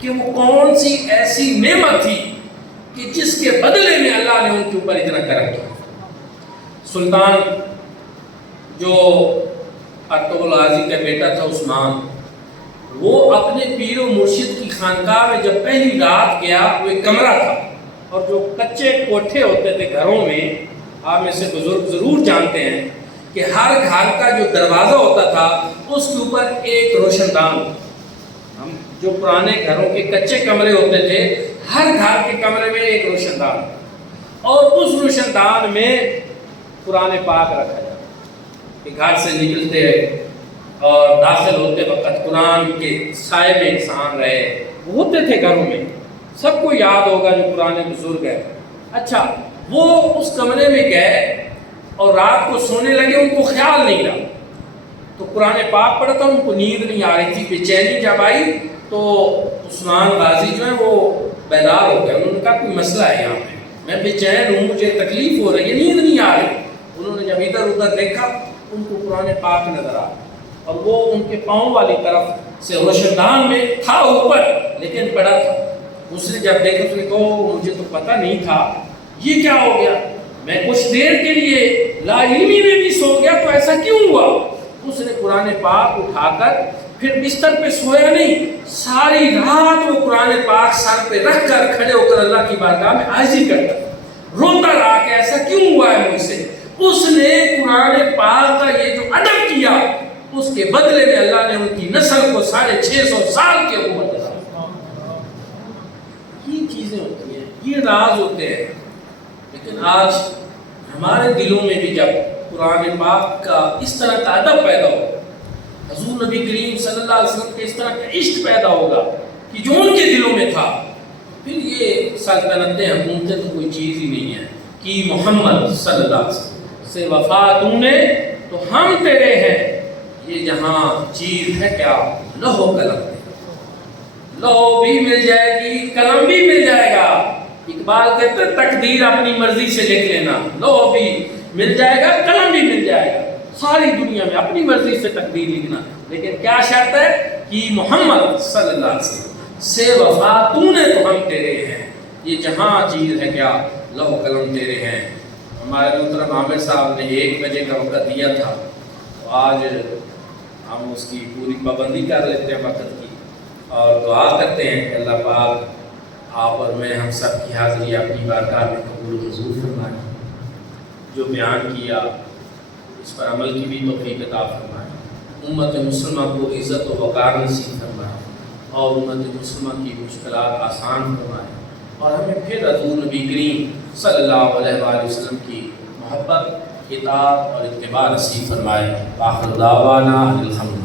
کہ وہ کون سی ایسی نعمت تھی کہ جس کے بدلے میں اللہ نے ان کے اوپر اتنا کرم کیا۔ سلطان جو ارطغرل غازی کا بیٹا تھا عثمان، وہ اپنے پیر و مرشد کی خانقاہ میں جب پہلی رات گیا، وہ ایک کمرہ تھا، اور جو کچے کوٹھے ہوتے تھے گھروں میں، آپ میں سے بزرگ ضرور جانتے ہیں کہ ہر گھر کا جو دروازہ ہوتا تھا اس کے اوپر ایک روشن دان، ہم جو پرانے گھروں کے کچے کمرے ہوتے تھے ہر گھر کے کمرے میں ایک روشن دان، اور اس روشن دان میں قرآن پاک رکھا جاتا کہ گھر سے نکلتے اور داخل ہوتے وقت قرآن کے سائے میں انسان رہے، ہوتے تھے گھروں میں، سب کو یاد ہوگا جو پرانے بزرگ ہیں۔ اچھا، وہ اس کمرے میں گئے اور رات کو سونے لگے، ان کو خیال نہیں رہا تو قرآن پاک پڑھا تھا، ان کو نیند نہیں آ رہی تھی، بے چینی جب آئی تو عثمان غازی جو ہے وہ بیدار ہو گئے، انہوں نے کہا کوئی مسئلہ ہے یہاں پہ، میں بے چین ہوں، مجھے تکلیف ہو رہی ہے، نیند نہیں آ رہی۔ انہوں نے جب ادھر ادھر دیکھا، ان کو قرآن پاک نظر آ اور وہ ان کے پاؤں والی طرف سے روشن دان میں تھا اوپر لیکن پڑا تھا۔ اس نے جب دیکھا تو نے کہا مجھے تو پتہ نہیں تھا، یہ کیا ہو گیا، میں کچھ دیر کے لیے لا علمی میں بھی سو گیا تو ایسا کیوں ہوا؟ اس نے قرآن پاک اٹھا کر پھر بستر پہ سویا نہیں، ساری رات وہ قرآن پاک سر پہ رکھ کر کھڑے ہو کر اللہ کی بارگاہ میں عاجزی کرتا، روتا رہا کہ ایسا کیوں ہوا ہے مجھ سے۔ اس نے قرآن پاک کا یہ جو ادب کیا، اس کے بدلے میں اللہ نے ان کی نسل کو 650 سال کی حکومت دی۔ یہ چیزیں ہوتی ہیں، یہ راز ہوتے ہیں، لیکن آج ہمارے دلوں میں بھی جب قرآن پاک کا اس طرح کا ادب پیدا ہو، حضور نبی کریم صلی اللہ علیہ وسلم کے اس طرح کا عشق پیدا ہوگا کہ جو ان کے دلوں میں تھا، پھر یہ سلطنتیں حکومتیں تو کوئی چیز ہی نہیں ہے کہ محمد صلی اللہ علیہ وسلم سے وفا تم نے تو ہم تیرے ہیں، یہ جہاں چیز ہے کیا، لوح و قلم، لوح بھی مل جائے گی، قلم بھی مل جائے گا۔ اقبال کہتے ہیں تقدیر اپنی مرضی سے لکھ لینا، لوح بھی مل جائے گا، قلم بھی مل جائے گا، ساری دنیا میں اپنی مرضی سے تقدیر لکھنا، لیکن کیا شرط ہے کہ محمد صلی اللہ علیہ وسلم سے وفا تو نے تو ہم تیرے ہیں، یہ جہاں چیز ہے کیا، لوح و قلم تیرے ہیں۔ ہمارے محترم عامر صاحب نے 1 بجے کا وقت دیا تھا، تو آج ہم اس کی پوری پابندی کر لیتے ہیں وقت کی، اور دعا کرتے ہیں کہ اللہ پاک آپ اور میں ہم سب کی حاضری اپنی بارگاہ میں قبول منظور فرمائے، جو بیان کیا اس پر عمل کی بھی توفیق عطا فرمائے، امت مسلمہ کو عزت و وقار نصیب فرمائے، اور امت مسلمہ کی مشکلات آسان فرمائے، اور ہمیں پھر حضور نبی کریم صلی اللہ علیہ وآلہ وسلم کی محبت، اطاعت اور اتباع نصیب فرمائے۔ آخر دعوانا الحمد